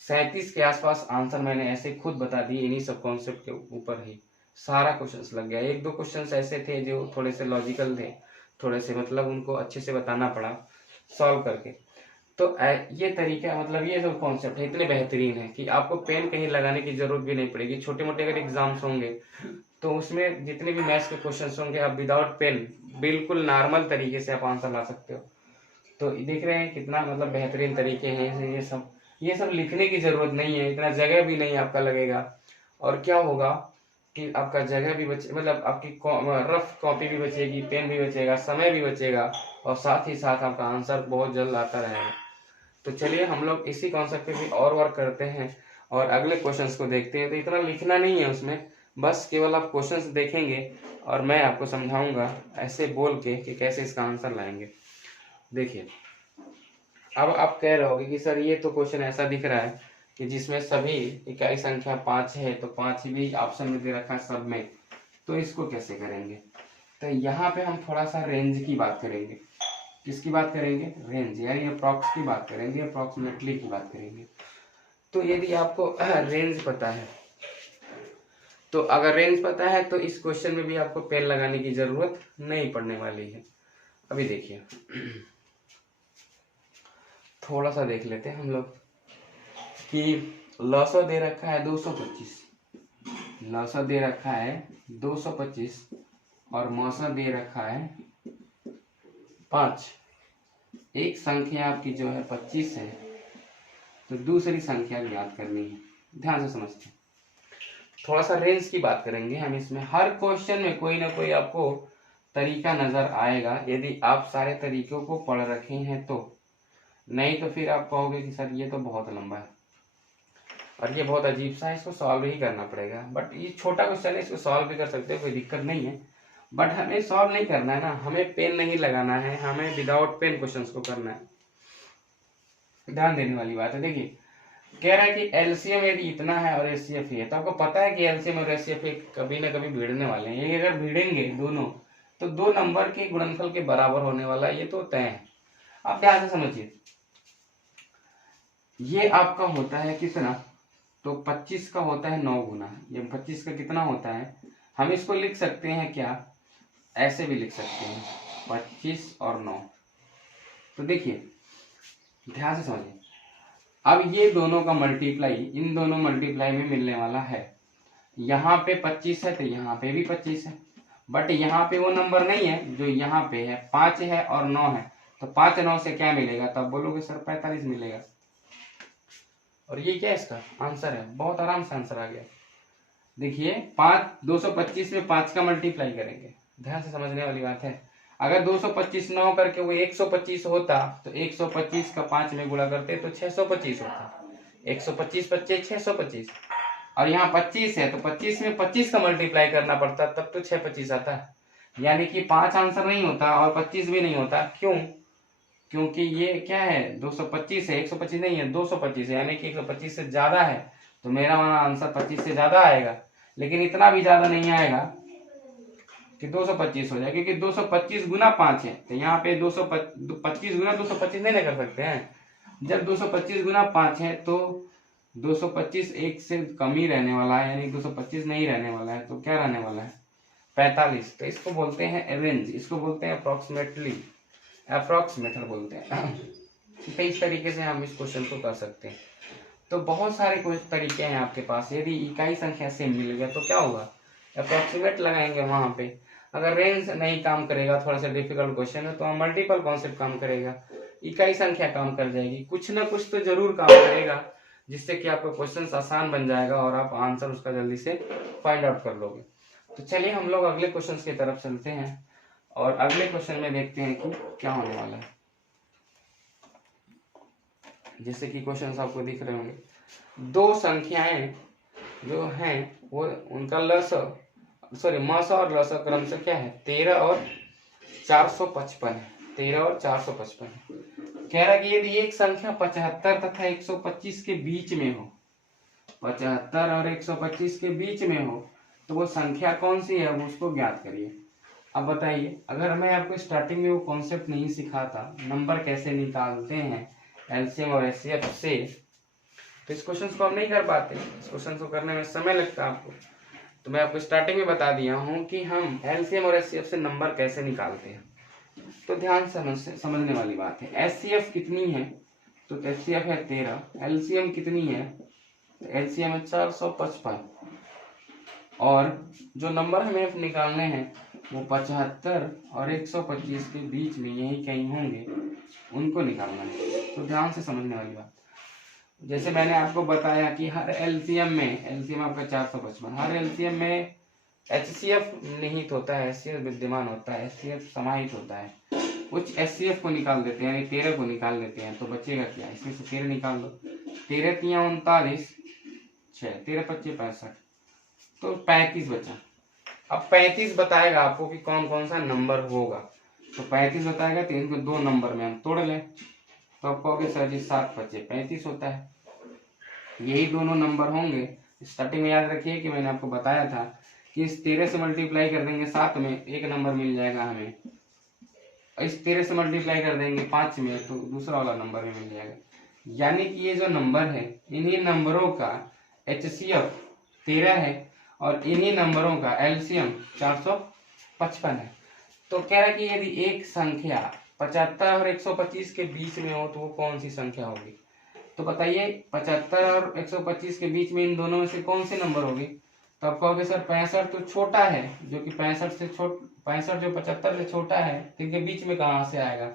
37 के आसपास आंसर मैंने ऐसे खुद बता दिए इन्हीं सब कॉन्सेप्ट के ऊपर ही सारा क्वेश्चंस लग गया। एक दो क्वेश्चंस ऐसे थे जो थोड़े से लॉजिकल थे, थोड़े से मतलब उनको अच्छे से बताना पड़ा सॉल्व करके। तो ये तरीका मतलब ये जो कॉन्सेप्ट है इतने बेहतरीन है कि आपको पेन कहीं लगाने की जरूरत भी नहीं पड़ेगी। छोटे मोटे अगर एग्जाम्स होंगे तो उसमें जितने भी मैथ्स के क्वेश्चंस होंगे आप विदाउट पेन बिल्कुल नॉर्मल तरीके से आप आंसर ला सकते हो। तो देख रहे हैं कितना मतलब बेहतरीन तरीके हैं ये सब लिखने की जरूरत नहीं है, इतना जगह भी नहीं आपका लगेगा। और क्या होगा कि आपका जगह भी बचे, मतलब आपकी रफ कॉपी भी बचेगी, पेन भी बचेगा, समय भी बचेगा, और साथ ही साथ आपका आंसर बहुत जल्द आता रहेगा। तो चलिए हम लोग इसी कॉन्सेप्ट पे भी और वर्क करते हैं और अगले क्वेश्चंस को देखते हैं। तो इतना लिखना नहीं है उसमें, बस केवल आप क्वेश्चंस देखेंगे और मैं आपको समझाऊंगा ऐसे बोल के कि कैसे इसका आंसर लाएंगे। देखिए अब आप कह रहे होगे कि सर ये तो क्वेश्चन ऐसा दिख रहा है कि जिसमें सभी इकाई संख्या 5 है, तो 5 भी ऑप्शन में दे रखा है सब में, तो इसको कैसे करेंगे? तो यहाँ पे हम थोड़ा सा रेंज की बात करेंगे। किसकी बात करेंगे? रेंज, यानी अप्रॉक्स की बात करेंगे, अप्रॉक्सीमेटली की बात करेंगे। तो यदि आपको रेंज पता है, तो अगर रेंज पता है तो इस क्वेश्चन में भी आपको पेन लगाने की जरूरत नहीं पड़ने वाली है। अभी देखिए थोड़ा सा देख लेते हैं हम लोग कि लॉसा दे रखा है 225, लॉसा दे रखा है 225 और मौसा दे रखा है 5। एक संख्या आपकी जो है 25 है, तो दूसरी संख्या याद करनी है। ध्यान से समझते हैं, थोड़ा सा रेंज की बात करेंगे हम इसमें। हर क्वेश्चन में कोई ना कोई आपको तरीका नजर आएगा यदि आप सारे तरीकों को पढ़ रखे हैं तो, नहीं तो फिर आप कहोगे कि सर ये तो बहुत लंबा है और ये बहुत अजीब सा है, इसको सॉल्व ही करना पड़ेगा। बट ये छोटा क्वेश्चन है, इसको सॉल्व भी कर सकते हो, कोई दिक्कत नहीं है। बट हमें सॉल्व नहीं करना है ना, हमें पेन नहीं लगाना है, हमें विदाउट पेन क्वेश्चंस को करना है। ध्यान देने वाली बात है। देखिए कह रहा है कि एलसीएम यदि इतना है और एचसीएफ है, तो आपको पता है कि एलसीएम और एचसीएफ कभी ना कभी भिड़ने वाले हैं। ये अगर भिड़ेंगे दोनों तो दो नंबर के गुणनफल के बराबर होने वाला है, ये तो तय है। आप ध्यान से समझिए, ये आपका होता है कितना? तो 25 का होता है 9 गुना। ये 25 का कितना होता है? हम इसको लिख सकते हैं क्या, ऐसे भी लिख सकते हैं 25 और 9। तो देखिए ध्यान से समझिए, अब ये दोनों का मल्टीप्लाई इन दोनों मल्टीप्लाई में मिलने वाला है। यहाँ पे 25 है तो यहाँ पे भी 25 है, बट यहाँ पे वो नंबर नहीं है जो यहाँ पे है। 5 है और 9 है, तो 5 9 से क्या मिलेगा? तब बोलोगे सर 45 मिलेगा। और ये क्या इसका आंसर है? बहुत आराम से आंसर आ गया। देखिए 225 में 5 का मल्टीप्लाई करेंगे, ध्यान से समझने वाली बात है। अगर 225 9 करके वो 125 होता, तो 125 का 5 में गुणा करते तो 625 होता। 125 25 625, और यहाँ 25 है तो 25 में 25 का मल्टीप्लाई करना पड़ता, तब तो 625 आता है। यानी कि 5 आंसर नहीं होता और 25 भी नहीं होता। क्यों? क्योंकि ये क्या है 225 है, 125 नहीं है, 225 है, यानी कि 125 से ज्यादा है, तो मेरा वाला आंसर 25 से ज्यादा आएगा। लेकिन इतना भी ज्यादा नहीं आएगा कि 225 हो जाए, क्योंकि 225 गुना 5 है, तो यहाँ पे 225 गुना 225 नहीं ना कर सकते हैं। जब 225 गुना 5 है तो 225 एक से कम ही रहने वाला है, यानी 225 नहीं रहने वाला है, तो क्या रहने वाला है? 45। तो इसको बोलते हैं रेंज, इसको बोलते हैं अप्रोक्सीमेटली, अप्रोक्स मेथड बोलते हैं। तो इस तरीके से हम इस क्वेश्चन को कर सकते हैं। तो बहुत सारे कुछ तरीके हैं आपके पास। यदि इकाई संख्या सेम मिल गया तो क्या होगा? अप्रोक्सीमेट लगाएंगे वहां पे। अगर रेंज नहीं काम करेगा, थोड़ा सा डिफिकल्ट क्वेश्चन है, तो हम मल्टीपल कॉन्सेप्ट काम करेगा, इकाई संख्या काम कर जाएगी, कुछ ना कुछ तो जरूर काम करेगा, जिससे कि आपका क्वेश्चन आसान बन जाएगा और आप आंसर उसका जल्दी से फाइंड आउट कर लोगे। तो चलिए हम लोग अगले क्वेश्चन की तरफ चलते हैं और अगले क्वेश्चन में देखते हैं कि क्या होने वाला है। जैसे कि क्वेश्चन आपको दिख रहे होंगे, दो संख्याएं जो हैं वो उनका मस और लस क्रम से क्या है, 13 और 455 है। 13 और 455 है। कह रहा है कि यदि एक संख्या 75 तथा 125 के बीच में हो, 75 और 125 के बीच में हो, तो वो संख्या कौन सी है, वो उसको ज्ञात करिए। अब बताइए, अगर मैं आपको स्टार्टिंग में वो कॉन्सेप्ट नहीं सिखाता, नंबर कैसे निकालते हैं एलसीएम और एचसीएफ से, तो इस क्वेश्चन को हम नहीं कर पाते। इस क्वेश्चन को करने में समय लगता है आपको। तो मैं आपको स्टार्टिंग में बता दिया हूँ कि हम एलसीएम और एचसीएफ से नंबर कैसे निकालते हैं। तो ध्यान समझने वाली बात है। एचसीएफ कितनी है, तो एचसीएफ है 13। एलसीएम कितनी है, एलसीएम है 455। और जो नंबर हमें निकालने हैं वो 75 और 125 के बीच में यही कहीं होंगे, उनको निकालना है। तो ध्यान से समझने वाली बात, जैसे मैंने आपको बताया कि हर एलसीएम में, एलसीएम आपका 455, हर एलसीएम में एचसीएफ निहित होता है, एचसीएफ विद्यमान होता है, एचसीएफ समाहित होता है। कुछ एचसीएफ को निकाल देते हैं, यानी 13 को निकाल लेते हैं, तो बचेगा क्या, इसमें से 13 निकाल दो। 13 तिया 39, 6, 13 25 65, तो 35 बचा। अब 35 बताएगा आपको कि कौन कौन सा नंबर होगा, तो 35 बताएगा, तो इनको दो नंबर में हम तोड़ लें, तो आप कहोगे सर जी 7 25 35 होता है। यही दोनों नंबर होंगे। स्टार्टिंग में याद रखिए कि मैंने आपको बताया था कि इस 13 से मल्टीप्लाई कर देंगे 7 में, एक नंबर मिल जाएगा हमें। इस 13 से मल्टीप्लाई कर देंगे 5 में, तो दूसरा वाला नंबर भी मिल जाएगा। यानी कि ये जो नंबर है, इन्हीं नंबरों का एचसीएफ 13 है और इन्हीं नंबरों का एलसीएम 455 है। तो कह रहा है कि यदि एक संख्या 75 और 125 के बीच में हो तो वो कौन सी संख्या होगी। तो बताइए 75 और 125 के बीच में इन दोनों में से कौन सी नंबर होगी। तो आप कहोगे सर 65 तो छोटा है, जो कि 65 जो 75 से छोटा है, तो इनके बीच में कहाँ से आएगा।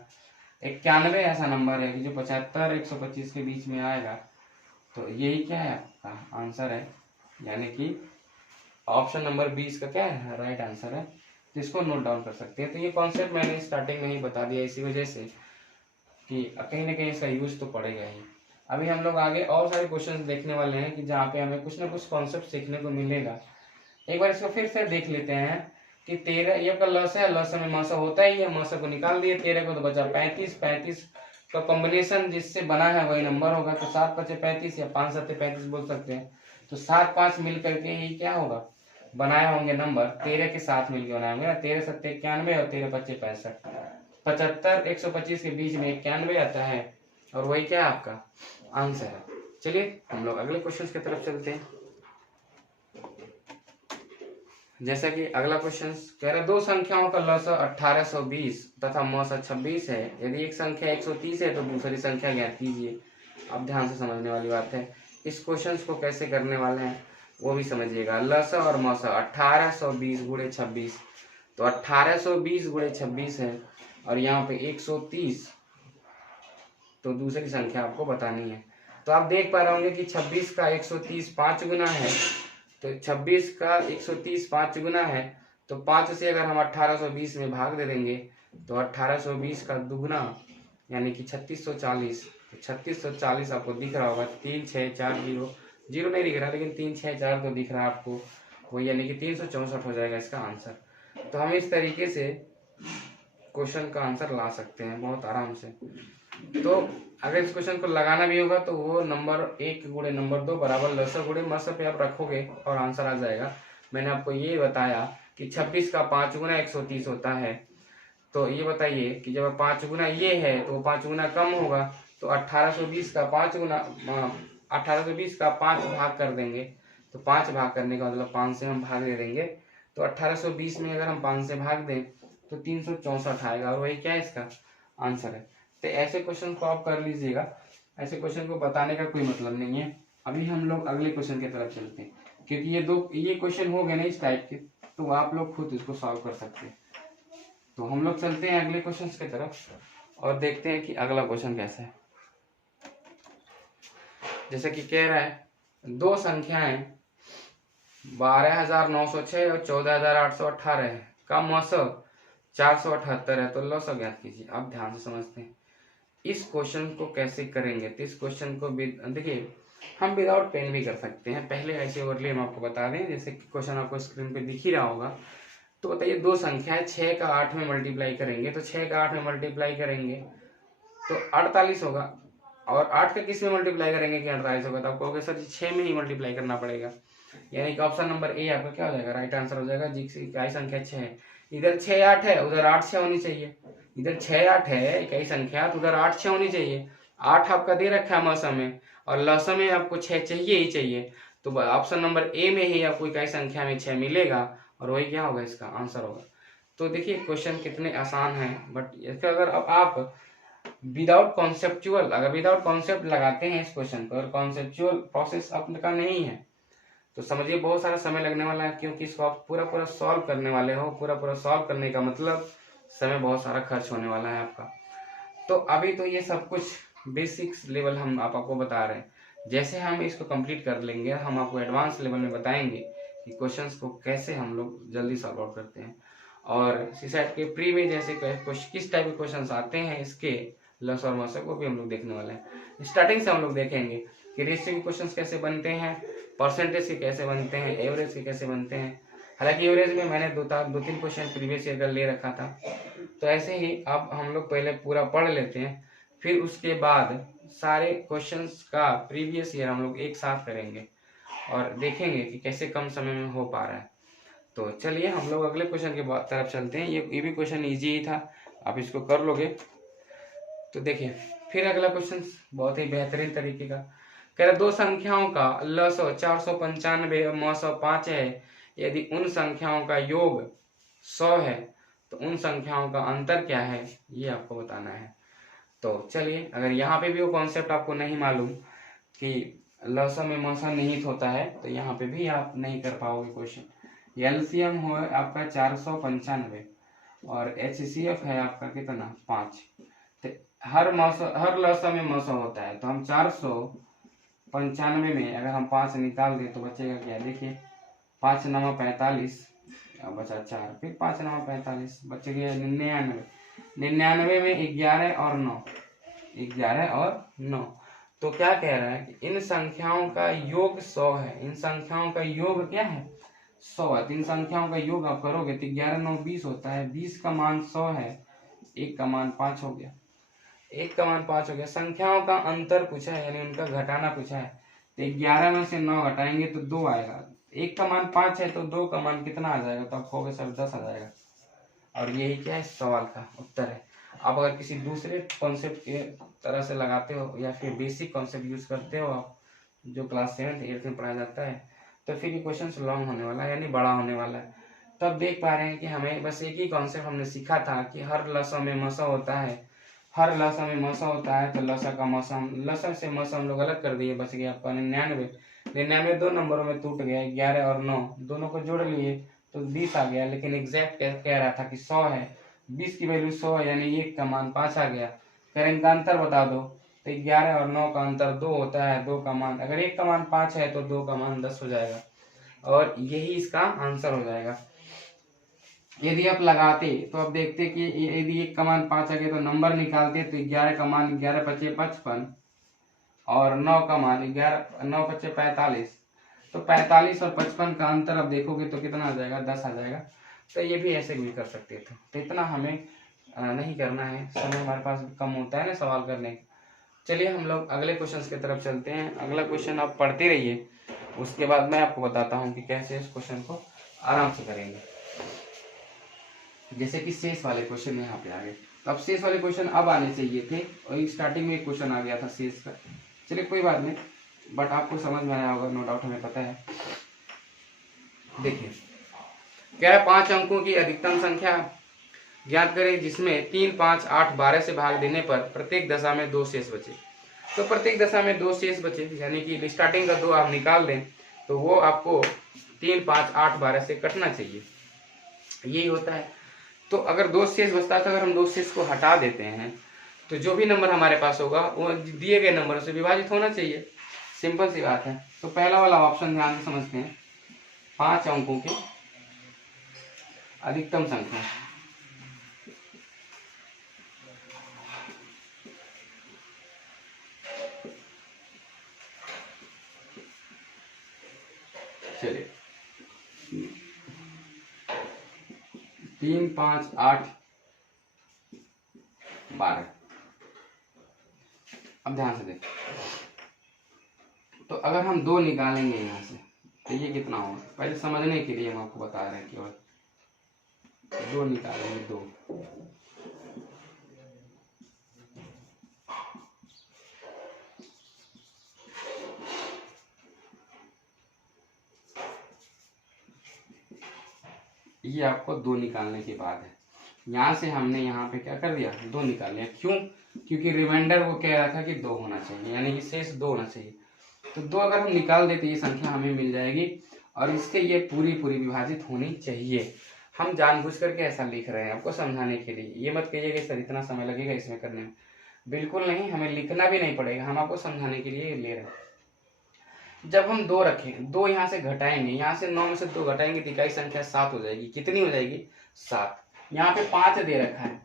91 ऐसा नंबर है कि जो 75 और 125 के बीच में आएगा। तो यही क्या है, आपका आंसर है, यानी कि ऑप्शन नंबर 20 का क्या है, राइट आंसर है। तो इसको नोट डाउन कर सकते हैं। तो ये कॉन्सेप्ट मैंने स्टार्टिंग में ही बता दिया, इसी वजह से कि कहीं ना कहीं इसका यूज तो पड़ेगा ही। अभी हम लोग आगे और सारे क्वेश्चन देखने वाले हैं कि जहाँ पे हमें कुछ ना कुछ कॉन्सेप्ट सीखने को मिलेगा। एक बार इसको फिर से देख लेते हैं कि 13 ये आपका लस है, लस में मासा होता ही है, मासा को निकाल दिए, 13 को तो बचा 35। 35 का कॉम्बिनेशन जिससे बना है वही नंबर होगा, तो 7 5 35 या 5 7 35 बोल सकते हैं। तो 7 5 मिल करके ही क्या होगा, बनाए होंगे नंबर, 13 के साथ मिलकर बनाए होंगे ना, 13 7 91 और 13 25 65। 75 125 के बीच में 91 आता है, और वही क्या है आपका आंसर है। चलिए हम लोग अगले क्वेश्चन की तरफ चलते हैं। जैसा कि अगला क्वेश्चन कह रहा है, दो संख्याओं का लस 1820 तथा मौसा 26 है। यदि एक संख्या 130 है तो दूसरी संख्या ज्ञात कीजिए। अब ध्यान से समझने वाली बात है, इस क्वेश्चन को कैसे करने वाले हैं वो भी समझिएगा। लस और मौसा 1820 गुणे 26, तो 1820 गुणे 26 है, और यहाँ पे 130, तो दूसरी संख्या आपको बतानी है। तो आप देख पा रहे होंगे कि 26 का 130 5 गुना है, तो 26 का 130 5 गुना है, तो 5 से अगर हम 1820 में भाग दे देंगे तो 1820 का दुगुना यानी कि 3640। तो 3640 आपको दिख रहा होगा, 3 6 4 0 0 नहीं दिख रहा, लेकिन 3 6 4 तो दिख रहा है आपको, वो यानी कि 364 हो जाएगा इसका आंसर। तो हम इस तरीके से क्वेश्चन का आंसर ला सकते हैं बहुत आराम से। तो अगर इस क्वेश्चन को लगाना भी होगा तो वो नंबर 1 गुणे नंबर 2 बराबर लस गुणे मस पे आप रखोगे और आंसर आ जाएगा। मैंने आपको ये बताया कि 26 का 5 गुना 130 होता है। तो ये बताइए कि जब 5 गुना ये है तो 5 गुना कम होगा, तो 1820 का 5 गुना 1820 का 5 भाग कर देंगे, तो 5 भाग करने का मतलब 5 से हम भाग दे देंगे, तो 1820 में अगर हम 5 से भाग दें तो 364 आएगा, और वही क्या है इसका आंसर है। तो ऐसे क्वेश्चन को आप कर लीजिएगा, ऐसे क्वेश्चन को बताने का कोई मतलब नहीं है। अभी हम लोग अगले क्वेश्चन की तरफ चलते हैं, क्योंकि ये क्वेश्चन हो गए ना इस टाइप के, तो आप लोग खुद इसको सॉल्व कर सकते हैं। तो हम लोग चलते हैं अगले क्वेश्चन की तरफ और देखते हैं कि अगला क्वेश्चन कैसा है। जैसे कि कह रहा है, दो संख्याएं 12,906 और 14,818 है का मौसम 478 है, तो लौसक ज्ञात कीजिए। आप ध्यान से समझते हैं इस क्वेश्चन को कैसे करेंगे। तो इस क्वेश्चन को भी देखिए, हम विदाउट पेन भी कर सकते हैं। पहले ऐसे ओवरले हम आपको बता दें, जैसे कि क्वेश्चन आपको स्क्रीन पे दिख ही रहा होगा। तो बताइए दो संख्या है, 6 का 8 में मल्टीप्लाई करेंगे तो 6 का 8 में मल्टीप्लाई करेंगे तो 48 होगा, और 8 का किस में मल्टीप्लाई करेंगे कि 48 होगा। तो आप कहोगे सर जी 6 में ही मल्टीप्लाई करना पड़ेगा, यानी कि ऑप्शन नंबर ए आपका क्या हो जाएगा, राइट आंसर हो जाएगा। जी इकाई संख्या 6 है, इधर 6 8 है, उधर 8 6 होनी चाहिए। इधर 6 8 है इकाई संख्या, तो उधर 8 6 होनी चाहिए। 8 आपका दे रखा है मौसम में, और लौसम में आपको 6 चाहिए ही चाहिए। तो ऑप्शन नंबर ए में ही आपको इकाई संख्या में 6 मिलेगा, और वही क्या होगा, इसका आंसर होगा। तो देखिए क्वेश्चन कितने आसान हैं, बट इसका अगर अब आप विदाउट कॉन्सेप्चुअल, अगर विदाउट कॉन्सेप्ट लगाते हैं इस क्वेश्चन पर, कॉन्सेप्चुअल प्रोसेस आपका नहीं है, तो समझिए बहुत सारा समय लगने वाला है, क्योंकि इसको आप पूरा पूरा सॉल्व करने वाले हो। पूरा पूरा सॉल्व करने का मतलब समय बहुत सारा खर्च होने वाला है आपका। तो अभी तो ये सब कुछ बेसिक्स लेवल हम आपको बता रहे हैं, जैसे हम इसको कंप्लीट कर लेंगे हम आपको एडवांस लेवल में बताएंगे कि क्वेश्चंस को कैसे हम लोग जल्दी सॉल्व आउट करते हैं। और सीसैट के प्री में जैसे किस टाइप के क्वेश्चंस आते हैं, इसके लस और मस को भी हम लोग देखने वाले हैं। स्टार्टिंग से हम लोग देखेंगे कि रेशियो के क्वेश्चंस कैसे बनते हैं, परसेंटेज के कैसे बनते हैं, एवरेज के कैसे बनते हैं। हालांकि एवरेज में मैंने दो तीन क्वेश्चन प्रीवियस ईयर का ले रखा था, तो ऐसे ही अब हम लोग पहले पूरा पढ़ लेते हैं, फिर उसके बाद सारे क्वेश्चंस का प्रीवियस ईयर हम लोग एक साथ करेंगे और देखेंगे कि कैसे कम समय में हो पा रहा है। तो चलिए हम लोग अगले क्वेश्चन के तरफ चलते हैं। ये भी क्वेश्चन इजी ही था, आप इसको कर लोगे। तो देखिए फिर अगला क्वेश्चन बहुत ही बेहतरीन तरीके का कह रहे, दो संख्याओं का लसो 495 और मसो 5 है, यदि उन संख्याओं का योग 100 है तो उन संख्याओं का अंतर क्या है, ये आपको बताना है। तो चलिए, अगर यहाँ पे भी वो कॉन्सेप्ट आपको नहीं मालूम कि लसम में मसा निहित होता है, तो यहाँ पे भी आप नहीं कर पाओगे क्वेश्चन। एलसीएम हो आपका 495 और HCF है आपका कितना 5, तो हर लसम में मसा होता है, तो हम 495 में अगर हम 5 निकाल दें तो बचेगा क्या, देखिए 5 9 45 बचा 4, फिर 5 9 45 बच गया 99। 99 में 11 और 9, 11 और 9। तो क्या कह रहा है कि इन संख्याओं का योग 100 है, इन संख्याओं का योग क्या है 100 है। तो इन संख्याओं का योग आप करोगे तो 11 9 20 होता है, 20 का मान 100 है, 1 का मान 5 हो गया, 1 का मान 5 हो गया। संख्याओं का अंतर पूछा है, यानी उनका घटाना पूछा है, तो 11 में से 9 घटाएंगे तो 2 आएगा। 1 का मान 5 है तो 2 का मान कितना आ जाएगा, तो आप कहोगे सर 10 आ जाएगा। और यही क्या है सवाल का उत्तर है। आप अगर किसी दूसरे कॉन्सेप्ट के तरह से लगाते हो या फिर बेसिक कॉन्सेप्ट यूज करते हो आप, जो क्लास 7th 8th में पढ़ाया जाता है, तो फिर ये क्वेश्चन लॉन्ग होने वाला है, यानी बड़ा होने वाला है। तो आप देख पा रहे हैं कि हमें बस एक ही कॉन्सेप्ट हमने सीखा था कि हर लसम में मसा होता है, हर लसम में मसा होता है, तो लसा का मौसम, लसम से मौसम हम लोग अलग कर दिए, बच गया आपका 99। 99 दो नंबरों में टूट गया, 11 और 9 दोनों को जोड़ लिए तो 20 आ गया, लेकिन एग्जैक्ट कह रहा था कि 100 है, 20 की वैल्यू 100 है, यानी 1 का मान 5 आ गया। फिर इनका अंतर बता दो, तो 11 और 9 का अंतर 2 होता है, 2 का मान, अगर 1 का मान 5 है तो 2 का मान 10 हो जाएगा, और यही इसका आंसर हो जाएगा। यदि आप लगाते तो आप देखते कि यदि 1 का मान 5 आ गया तो नंबर निकालते, तो 11 का मान 11 पचे 55 और 9 का मान 11 9 पचे 45, तो 45 और 55 का अंतर अब देखोगे तो कितना आ जाएगा, 10 आ जाएगा। तो ये भी ऐसे भी कर सकते थे, तो इतना हमें नहीं करना है, समय हमारे पास कम होता है ना सवाल करने का। चलिए हम लोग अगले क्वेश्चन की तरफ चलते हैं। अगला क्वेश्चन आप पढ़ते रहिए, उसके बाद मैं आपको बताता हूँ कि कैसे इस क्वेश्चन को आराम से करेंगे। जैसे कि शेष वाले क्वेश्चन यहाँ पे आ गए, तो अब शेष वाले क्वेश्चन अब आने चाहिए थे, और स्टार्टिंग में एक क्वेश्चन आ गया था शेष का। चलिए कोई बात नहीं, बट आपको समझ में आया होगा, नो डाउट, हमें पता है। देखिए क्या है, 5 अंकों की अधिकतम संख्या ज्ञात करें जिसमें 3 5 8 12 से भाग देने पर प्रत्येक दशा में 2 शेष बचे। तो प्रत्येक दशा में 2 शेष बचे, यानी कि स्टार्टिंग का 2 आप निकाल दें तो वो आपको 3 5 8 12 से कटना चाहिए, यही होता है। तो अगर 2 शेष बचता है, तो अगर हम 2 शेष को हटा देते हैं तो जो भी नंबर हमारे पास होगा वो दिए गए नंबरों से विभाजित होना चाहिए, सिंपल सी बात है। तो पहला वाला ऑप्शन ध्यान से समझते हैं, 5 अंकों की अधिकतम संख्या, चलिए 3, 5, 8, 12। अब ध्यान से देखो, तो अगर हम 2 निकालेंगे यहाँ से तो ये कितना होगा, पहले समझने के लिए हम आपको बता रहे हैं केवल। 2 निकालेंगे, 2, ये आपको 2 निकालने के बाद है। यहाँ से हमने यहाँ पे क्या कर दिया, 2 निकाल लिया। क्यों? क्योंकि रिमाइंडर वो कह रहा था कि 2 होना चाहिए, यानी कि शेष 2 होना चाहिए। तो 2 अगर हम निकाल देते ये संख्या हमें मिल जाएगी और इससे ये पूरी विभाजित होनी चाहिए। हम जानबूझ करके ऐसा लिख रहे हैं आपको समझाने के लिए। ये मत कहिए कि सर इतना समय लगेगा इसमें करने में, बिल्कुल नहीं, हमें लिखना भी नहीं पड़ेगा, हम आपको समझाने के लिए ले रहे हैं। जब हम 2 रखें, 2 यहाँ से घटाएंगे, यहाँ से 9 में से 2 घटाएंगे तो इकाई संख्या 7 हो जाएगी। कितनी हो जाएगी? 7। यहाँ पे 5 दे रखा है,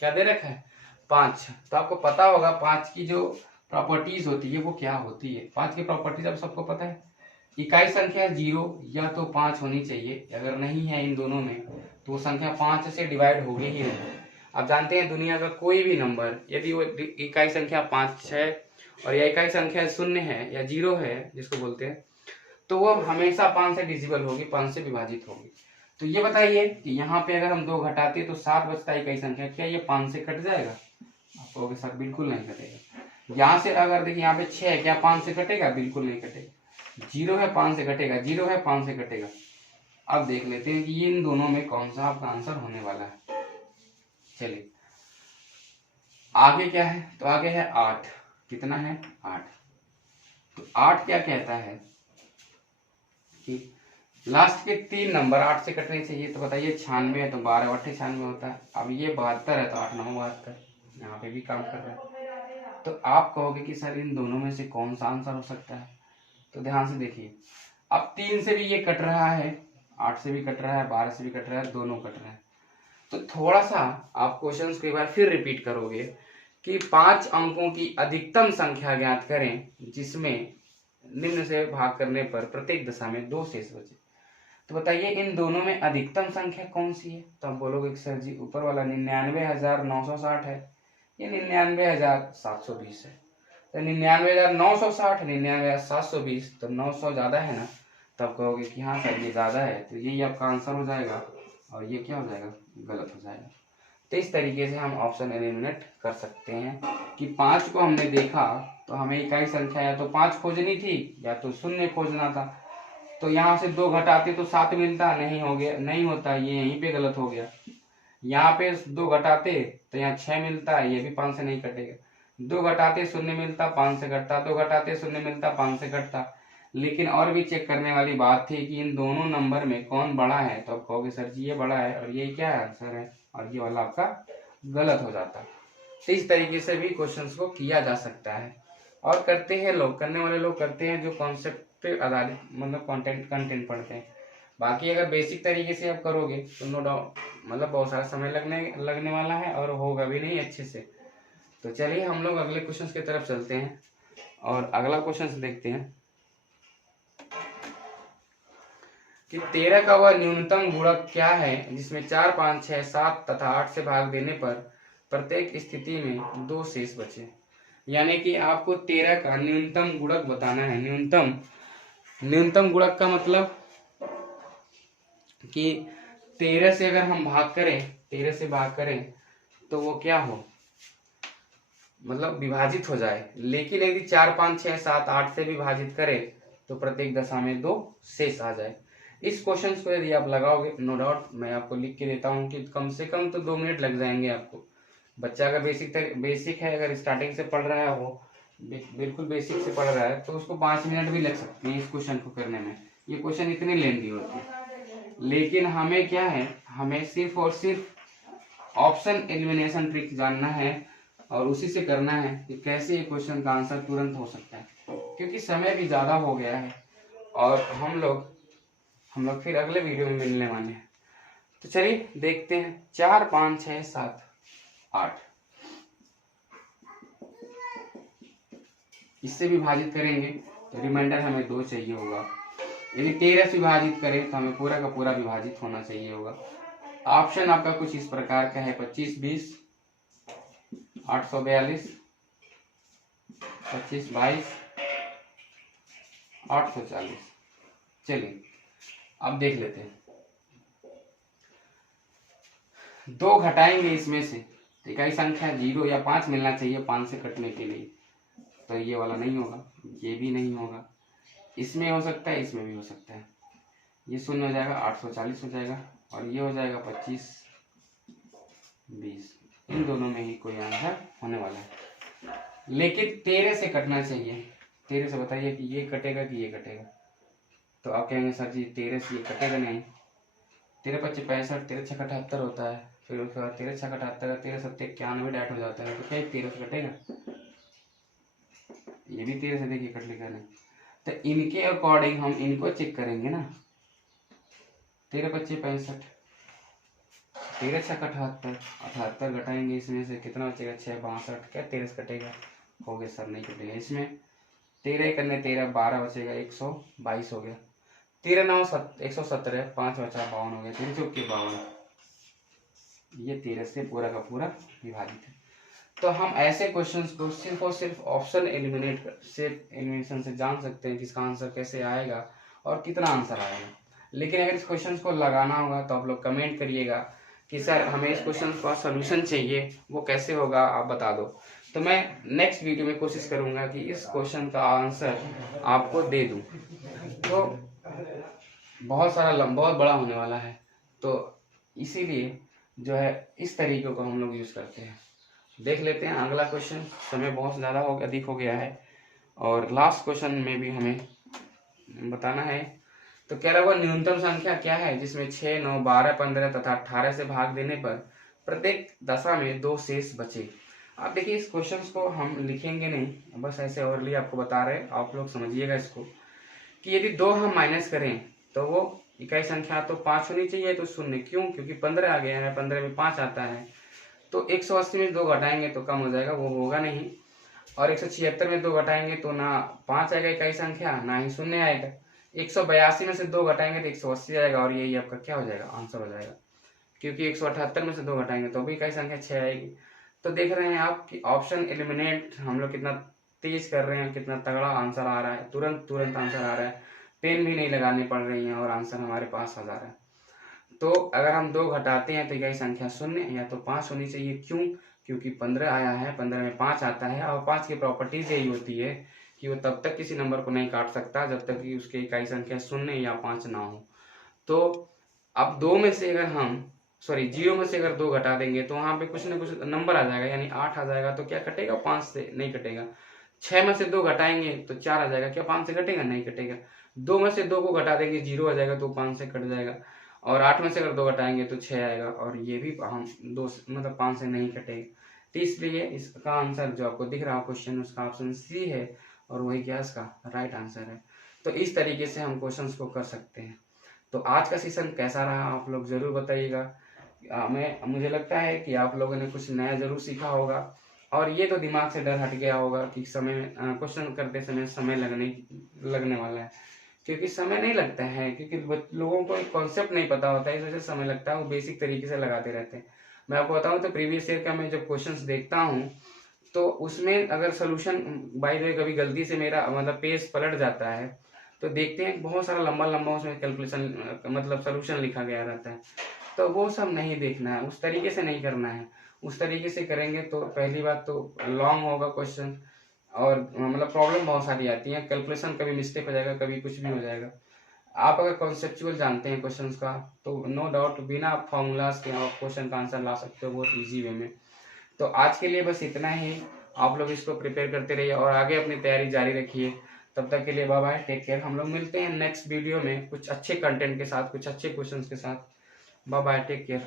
क्या दे रखा है? 5। तो आपको पता होगा 5 की जो प्रॉपर्टीज होती है वो क्या होती है। 5 की प्रॉपर्टीज अब सबको पता है। इकाई संख्या 0 या तो 5 होनी चाहिए, अगर नहीं है इन दोनों में तो वो संख्या 5 से डिवाइड होगी ही नहीं। आप जानते हैं दुनिया का कोई भी नंबर यदि वो इकाई संख्या 5 है और यह इकाई संख्या 0 है या 0 है जिसको बोलते हैं, तो वो हमेशा 5 से डिजिबल होगी, 5 से विभाजित होगी। तो ये बताइए कि यहाँ पे अगर हम 2 घटाते तो 7 बचता है इकाई संख्या, क्या ये 5 से कट जाएगा? आप कहोगे सर बिल्कुल नहीं कटेगा। यहाँ से अगर देखिए यहाँ पे 6 है, क्या 5 से कटेगा? बिल्कुल नहीं कटेगा। 0 है 5 से कटेगा, 0 है 5 से कटेगा। अब देख लेते हैं कि इन दोनों में कौन सा आपका आंसर होने वाला है। चलिए आगे क्या है, तो आगे है 8। कितना है? 8। तो 8 क्या कहता है कि लास्ट के 3 नंबर 8 से कटने चाहिए। तो बताइए 96 है तो 12 8 96 होता है। अब ये 72 है तो 8 9 72, यहाँ पे भी काम कर रहा है। तो आप कहोगे कि सर इन दोनों में से कौन सा आंसर हो सकता है? तो ध्यान से देखिए, अब 3 से भी ये कट रहा है, 8 से भी कट रहा है, 12 से भी कट रहा है, दोनों कट रहे हैं। तो थोड़ा सा आप क्वेश्चन को एक बार फिर रिपीट करोगे कि 5 अंकों की अधिकतम संख्या ज्ञात करें जिसमें निम्न से भाग करने पर प्रत्येक दशा में 2 शेष बचे। तो बताइए इन दोनों में अधिकतम संख्या कौन सी है? तो आप बोलोगे कि सर जी ऊपर वाला 99,960 है, ये 99,720 है। तो 99,960, 99,720, तो 900 ज्यादा है ना? तब कहोगे कि हाँ सर ये ज्यादा है, तो यही आपका आंसर हो जाएगा और ये क्या हो जाएगा? गलत हो जाएगा। तो इस तरीके से हम ऑप्शन एलिमिनेट कर सकते हैं कि 5 को हमने देखा तो हमें इकाई संख्या या तो 5 खोजनी थी या तो 0 खोजना था। तो यहाँ से 2 घटाते तो 7 मिलता, नहीं हो गया, नहीं होता, ये यहीं पे गलत हो गया। यहाँ पे 2 घटाते तो यहाँ 6 मिलता, ये भी 5 से नहीं कटेगा। 2 घटाते 0 मिलता, 5 से कटता, 2 घटाते 0 मिलता, 5 से कटता। लेकिन और भी चेक करने वाली बात थी कि इन दोनों नंबर में कौन बड़ा है। तो आप कहोगे सर जी ये बड़ा है और ये क्या आंसर है, और ये वाला आपका गलत हो जाता। तो इस तरीके से भी क्वेश्चंस को किया जा सकता है और करते हैं लोग, करने वाले लोग करते हैं जो कॉन्सेप्ट पे आधारित मतलब कंटेंट पढ़ते हैं। बाकी अगर बेसिक तरीके से आप करोगे तो नो डाउट मतलब बहुत सारा समय लगने वाला है और होगा भी नहीं अच्छे से। तो चलिए हम लोग अगले क्वेश्चन की तरफ चलते हैं और अगला क्वेश्चन देखते हैं कि 13 का वह न्यूनतम गुणक क्या है जिसमें 4 5 6 7 तथा 8 से भाग देने पर प्रत्येक स्थिति में 2 शेष बचे। यानी कि आपको 13 का न्यूनतम गुणक बताना है। न्यूनतम गुणक का मतलब कि 13 से अगर हम भाग करें, 13 से भाग करें तो वो क्या हो, मतलब विभाजित हो जाए। लेकिन यदि 4 5 6 7 8 से विभाजित करें तो प्रत्येक दशा में 2 शेष आ जाए। इस क्वेश्चन को यदि आप लगाओगे नो डाउट मैं आपको लिख के देता हूं कि कम से कम तो 2 मिनट लग जाएंगे आपको। बच्चा अगर बेसिक है, अगर स्टार्टिंग से पढ़ रहा है, वो बिल्कुल बेसिक से पढ़ रहा है, तो उसको 5 मिनट भी लग सकते हैं इस क्वेश्चन को करने में। ये क्वेश्चन इतने लेंथी होते हैं। लेकिन हमें क्या है, हमें सिर्फ और सिर्फ ऑप्शन एलिमिनेशन ट्रिक जानना है और उसी से करना है कि कैसे ये क्वेश्चन का आंसर तुरंत हो सकता है, क्योंकि समय भी ज्यादा हो गया है और हम लोग फिर अगले वीडियो में मिलने वाले हैं। तो चलिए देखते हैं 4 5 6 7 8 इससे विभाजित करेंगे तो रिमाइंडर हमें 2 चाहिए होगा। यदि 13 से विभाजित करें तो हमें पूरा का पूरा विभाजित होना चाहिए होगा। ऑप्शन आपका कुछ इस प्रकार का है 25 20, 842, 25 22, 840। चलिए अब देख लेते हैं। 2 घटाएंगे इसमें से तो इकाई संख्या 0 या 5 मिलना चाहिए 5 से कटने के लिए, तो ये वाला नहीं होगा, ये भी नहीं होगा, इसमें हो सकता है, इसमें भी हो सकता है। ये 0 हो जाएगा, 840 हो जाएगा, और ये हो जाएगा 25 20। इन दोनों में ही कोई आंसर होने वाला है, लेकिन 13 से कटना चाहिए। 13 से बताइए कि ये कटेगा कि ये कटेगा, तो आप कहेंगे सर जी 13 से ये कटेगा नहीं। 13 25 65, 13 6 78 होता है, फिर उसके बाद 13 6 78, 13 7 91 डाइट हो जाता है, तो क्या 13 से कटेगा? ये भी 13 से देखिए कट लेगा नहीं, तो इनके अकॉर्डिंग हम इनको चेक करेंगे ना। 13 25 65, 13 6 78, 78 घटाएंगे इसमें से कितना बचेगा? 6 62। क्या 13 से कटेगा? हो गया सर, नहीं कटेगा। इसमें 13 करने 13 12 बचेगा, 122 हो गया। 13 9 117, 5 बचा 52 हो गया, 3 चौक के 52। ये 13 से पूरा का पूरा विभाजित है। तो हम ऐसे क्वेश्चंस को सिर्फ और सिर्फ ऑप्शन एलिमिनेशन से जान सकते हैं जिसका आंसर कैसे आएगा और कितना आंसर आएगा। लेकिन अगर इस क्वेश्चन को लगाना होगा तो आप लोग कमेंट करिएगा कि सर हमें इस क्वेश्चन का सलूशन चाहिए, वो कैसे होगा आप बता दो। तो मैं नेक्स्ट वीडियो में कोशिश करूंगा कि इस क्वेश्चन का आंसर आपको दे दूं। तो बहुत बड़ा होने वाला है, तो इसीलिए जो है इस तरीके को हम लोग यूज करते हैं। देख लेते हैं अगला क्वेश्चन। समय बहुत ज़्यादा अधिक हो गया है और लास्ट क्वेश्चन में भी हमें बताना है। तो कह रहा हुआ न्यूनतम संख्या क्या है जिसमें 6 9 12 15 तथा 18 से भाग देने पर प्रत्येक दशा में 2 शेष बचे। आप देखिए इस क्वेश्चन को हम लिखेंगे नहीं, बस ऐसे ओवरली आपको बता रहे हैं, आप लोग समझिएगा इसको कि यदि 2 हम माइनस करें तो वो इकाई संख्या तो 5 होनी चाहिए, तो 0 क्यों? क्योंकि 15 आ गया है, 15 में 5 आता है, तो 180 में 2 घटाएंगे तो कम हो जाएगा, वो होगा नहीं। और 176 में 2 घटाएंगे तो ना 5 आएगा इकाई संख्या, ना ही 0 आएगा। 182 में से 2 घटाएंगे तो 180 आएगा, और यही आपका क्या हो जाएगा? आंसर हो जाएगा। क्योंकि 178 में से 2 घटाएंगे तो भी इकाई संख्या 6 आएगी। तो देख रहे हैं आप कि ऑप्शन एलिमिनेट हम लोग कितना तेज कर रहे हैं, कितना तगड़ा आंसर आ रहा है, तुरंत आंसर आ रहा है, पेन भी नहीं लगानी पड़ रही है और आंसर हमारे पास आ जा रहा है। तो अगर हम 2 घटाते हैं तो इकाई संख्या 0 या तो 5 होनी चाहिए। क्यों? क्योंकि 15 आया है, 15 में 5 आता है, और 5 की प्रॉपर्टीज यही होती है कि वो तब तक किसी नंबर को नहीं काट सकता जब तक कि उसकी इकाई संख्या 0 या 5 ना हो। तो अब 2 में से अगर हम 0 में से अगर 2 घटा देंगे तो वहां पे कुछ ना कुछ नंबर आ जाएगा, यानी 8 आ जाएगा। तो क्या कटेगा? 5 से नहीं कटेगा। 6 में से 2 घटाएंगे तो 4 आ जाएगा, क्या 5 से कटेगा? नहीं कटेगा। 2 में से 2 को घटा देंगे 0 आ जाएगा, तो 5 से कट जाएगा। और 8 में से अगर 2 घटाएंगे तो 6 आएगा, और ये भी हम 2 मतलब 5 से नहीं कटेगा। तो इसलिए इसका आंसर जो आपको दिख रहा है क्वेश्चन, उसका ऑप्शन सी है, और वही क्या इसका राइट आंसर है। तो इस तरीके से हम क्वेश्चंस को कर सकते हैं। तो आज का सेशन कैसा रहा आप लोग जरूर बताइएगा। मुझे लगता है कि आप लोगों ने कुछ नया जरूर सीखा होगा, और ये तो दिमाग से डर हट गया होगा कि समय क्वेश्चन करते समय समय लगने वाला है। क्योंकि समय नहीं लगता है, क्योंकि लोगों को एक कॉन्सेप्ट नहीं पता होता है, इस वजह से समय लगता है, वो बेसिक तरीके से लगाते रहते हैं। मैं आपको बताऊं तो प्रीवियस ईयर का मैं जब क्वेश्चंस देखता हूं तो उसमें अगर सोल्यूशन बाय द वे कभी गलती से मेरा मतलब पेज पलट जाता है तो देखते हैं बहुत सारा लंबा उसमें कैलकुलेशन मतलब सोल्यूशन लिखा गया रहता है। तो वो सब नहीं देखना है, उस तरीके से नहीं करना है। उस तरीके से करेंगे तो पहली बात तो लॉन्ग होगा क्वेश्चन, और मतलब प्रॉब्लम बहुत सारी आती है, कैलकुलेशन कभी मिस्टेक हो जाएगा, कभी कुछ भी हो जाएगा। आप अगर कॉन्सेप्चुअल जानते हैं क्वेश्चंस का तो नो डाउट बिना फॉर्मूलाज के आप क्वेश्चन का आंसर ला सकते हो बहुत इजी वे में। तो आज के लिए बस इतना ही, आप लोग इसको प्रिपेयर करते रहिए और आगे अपनी तैयारी जारी रखिए। तब तक के लिए बाय बाय, टेक केयर। हम लोग मिलते हैं नेक्स्ट वीडियो में कुछ अच्छे कंटेंट के साथ, कुछ अच्छे क्वेश्चन के साथ। Bye bye, take care.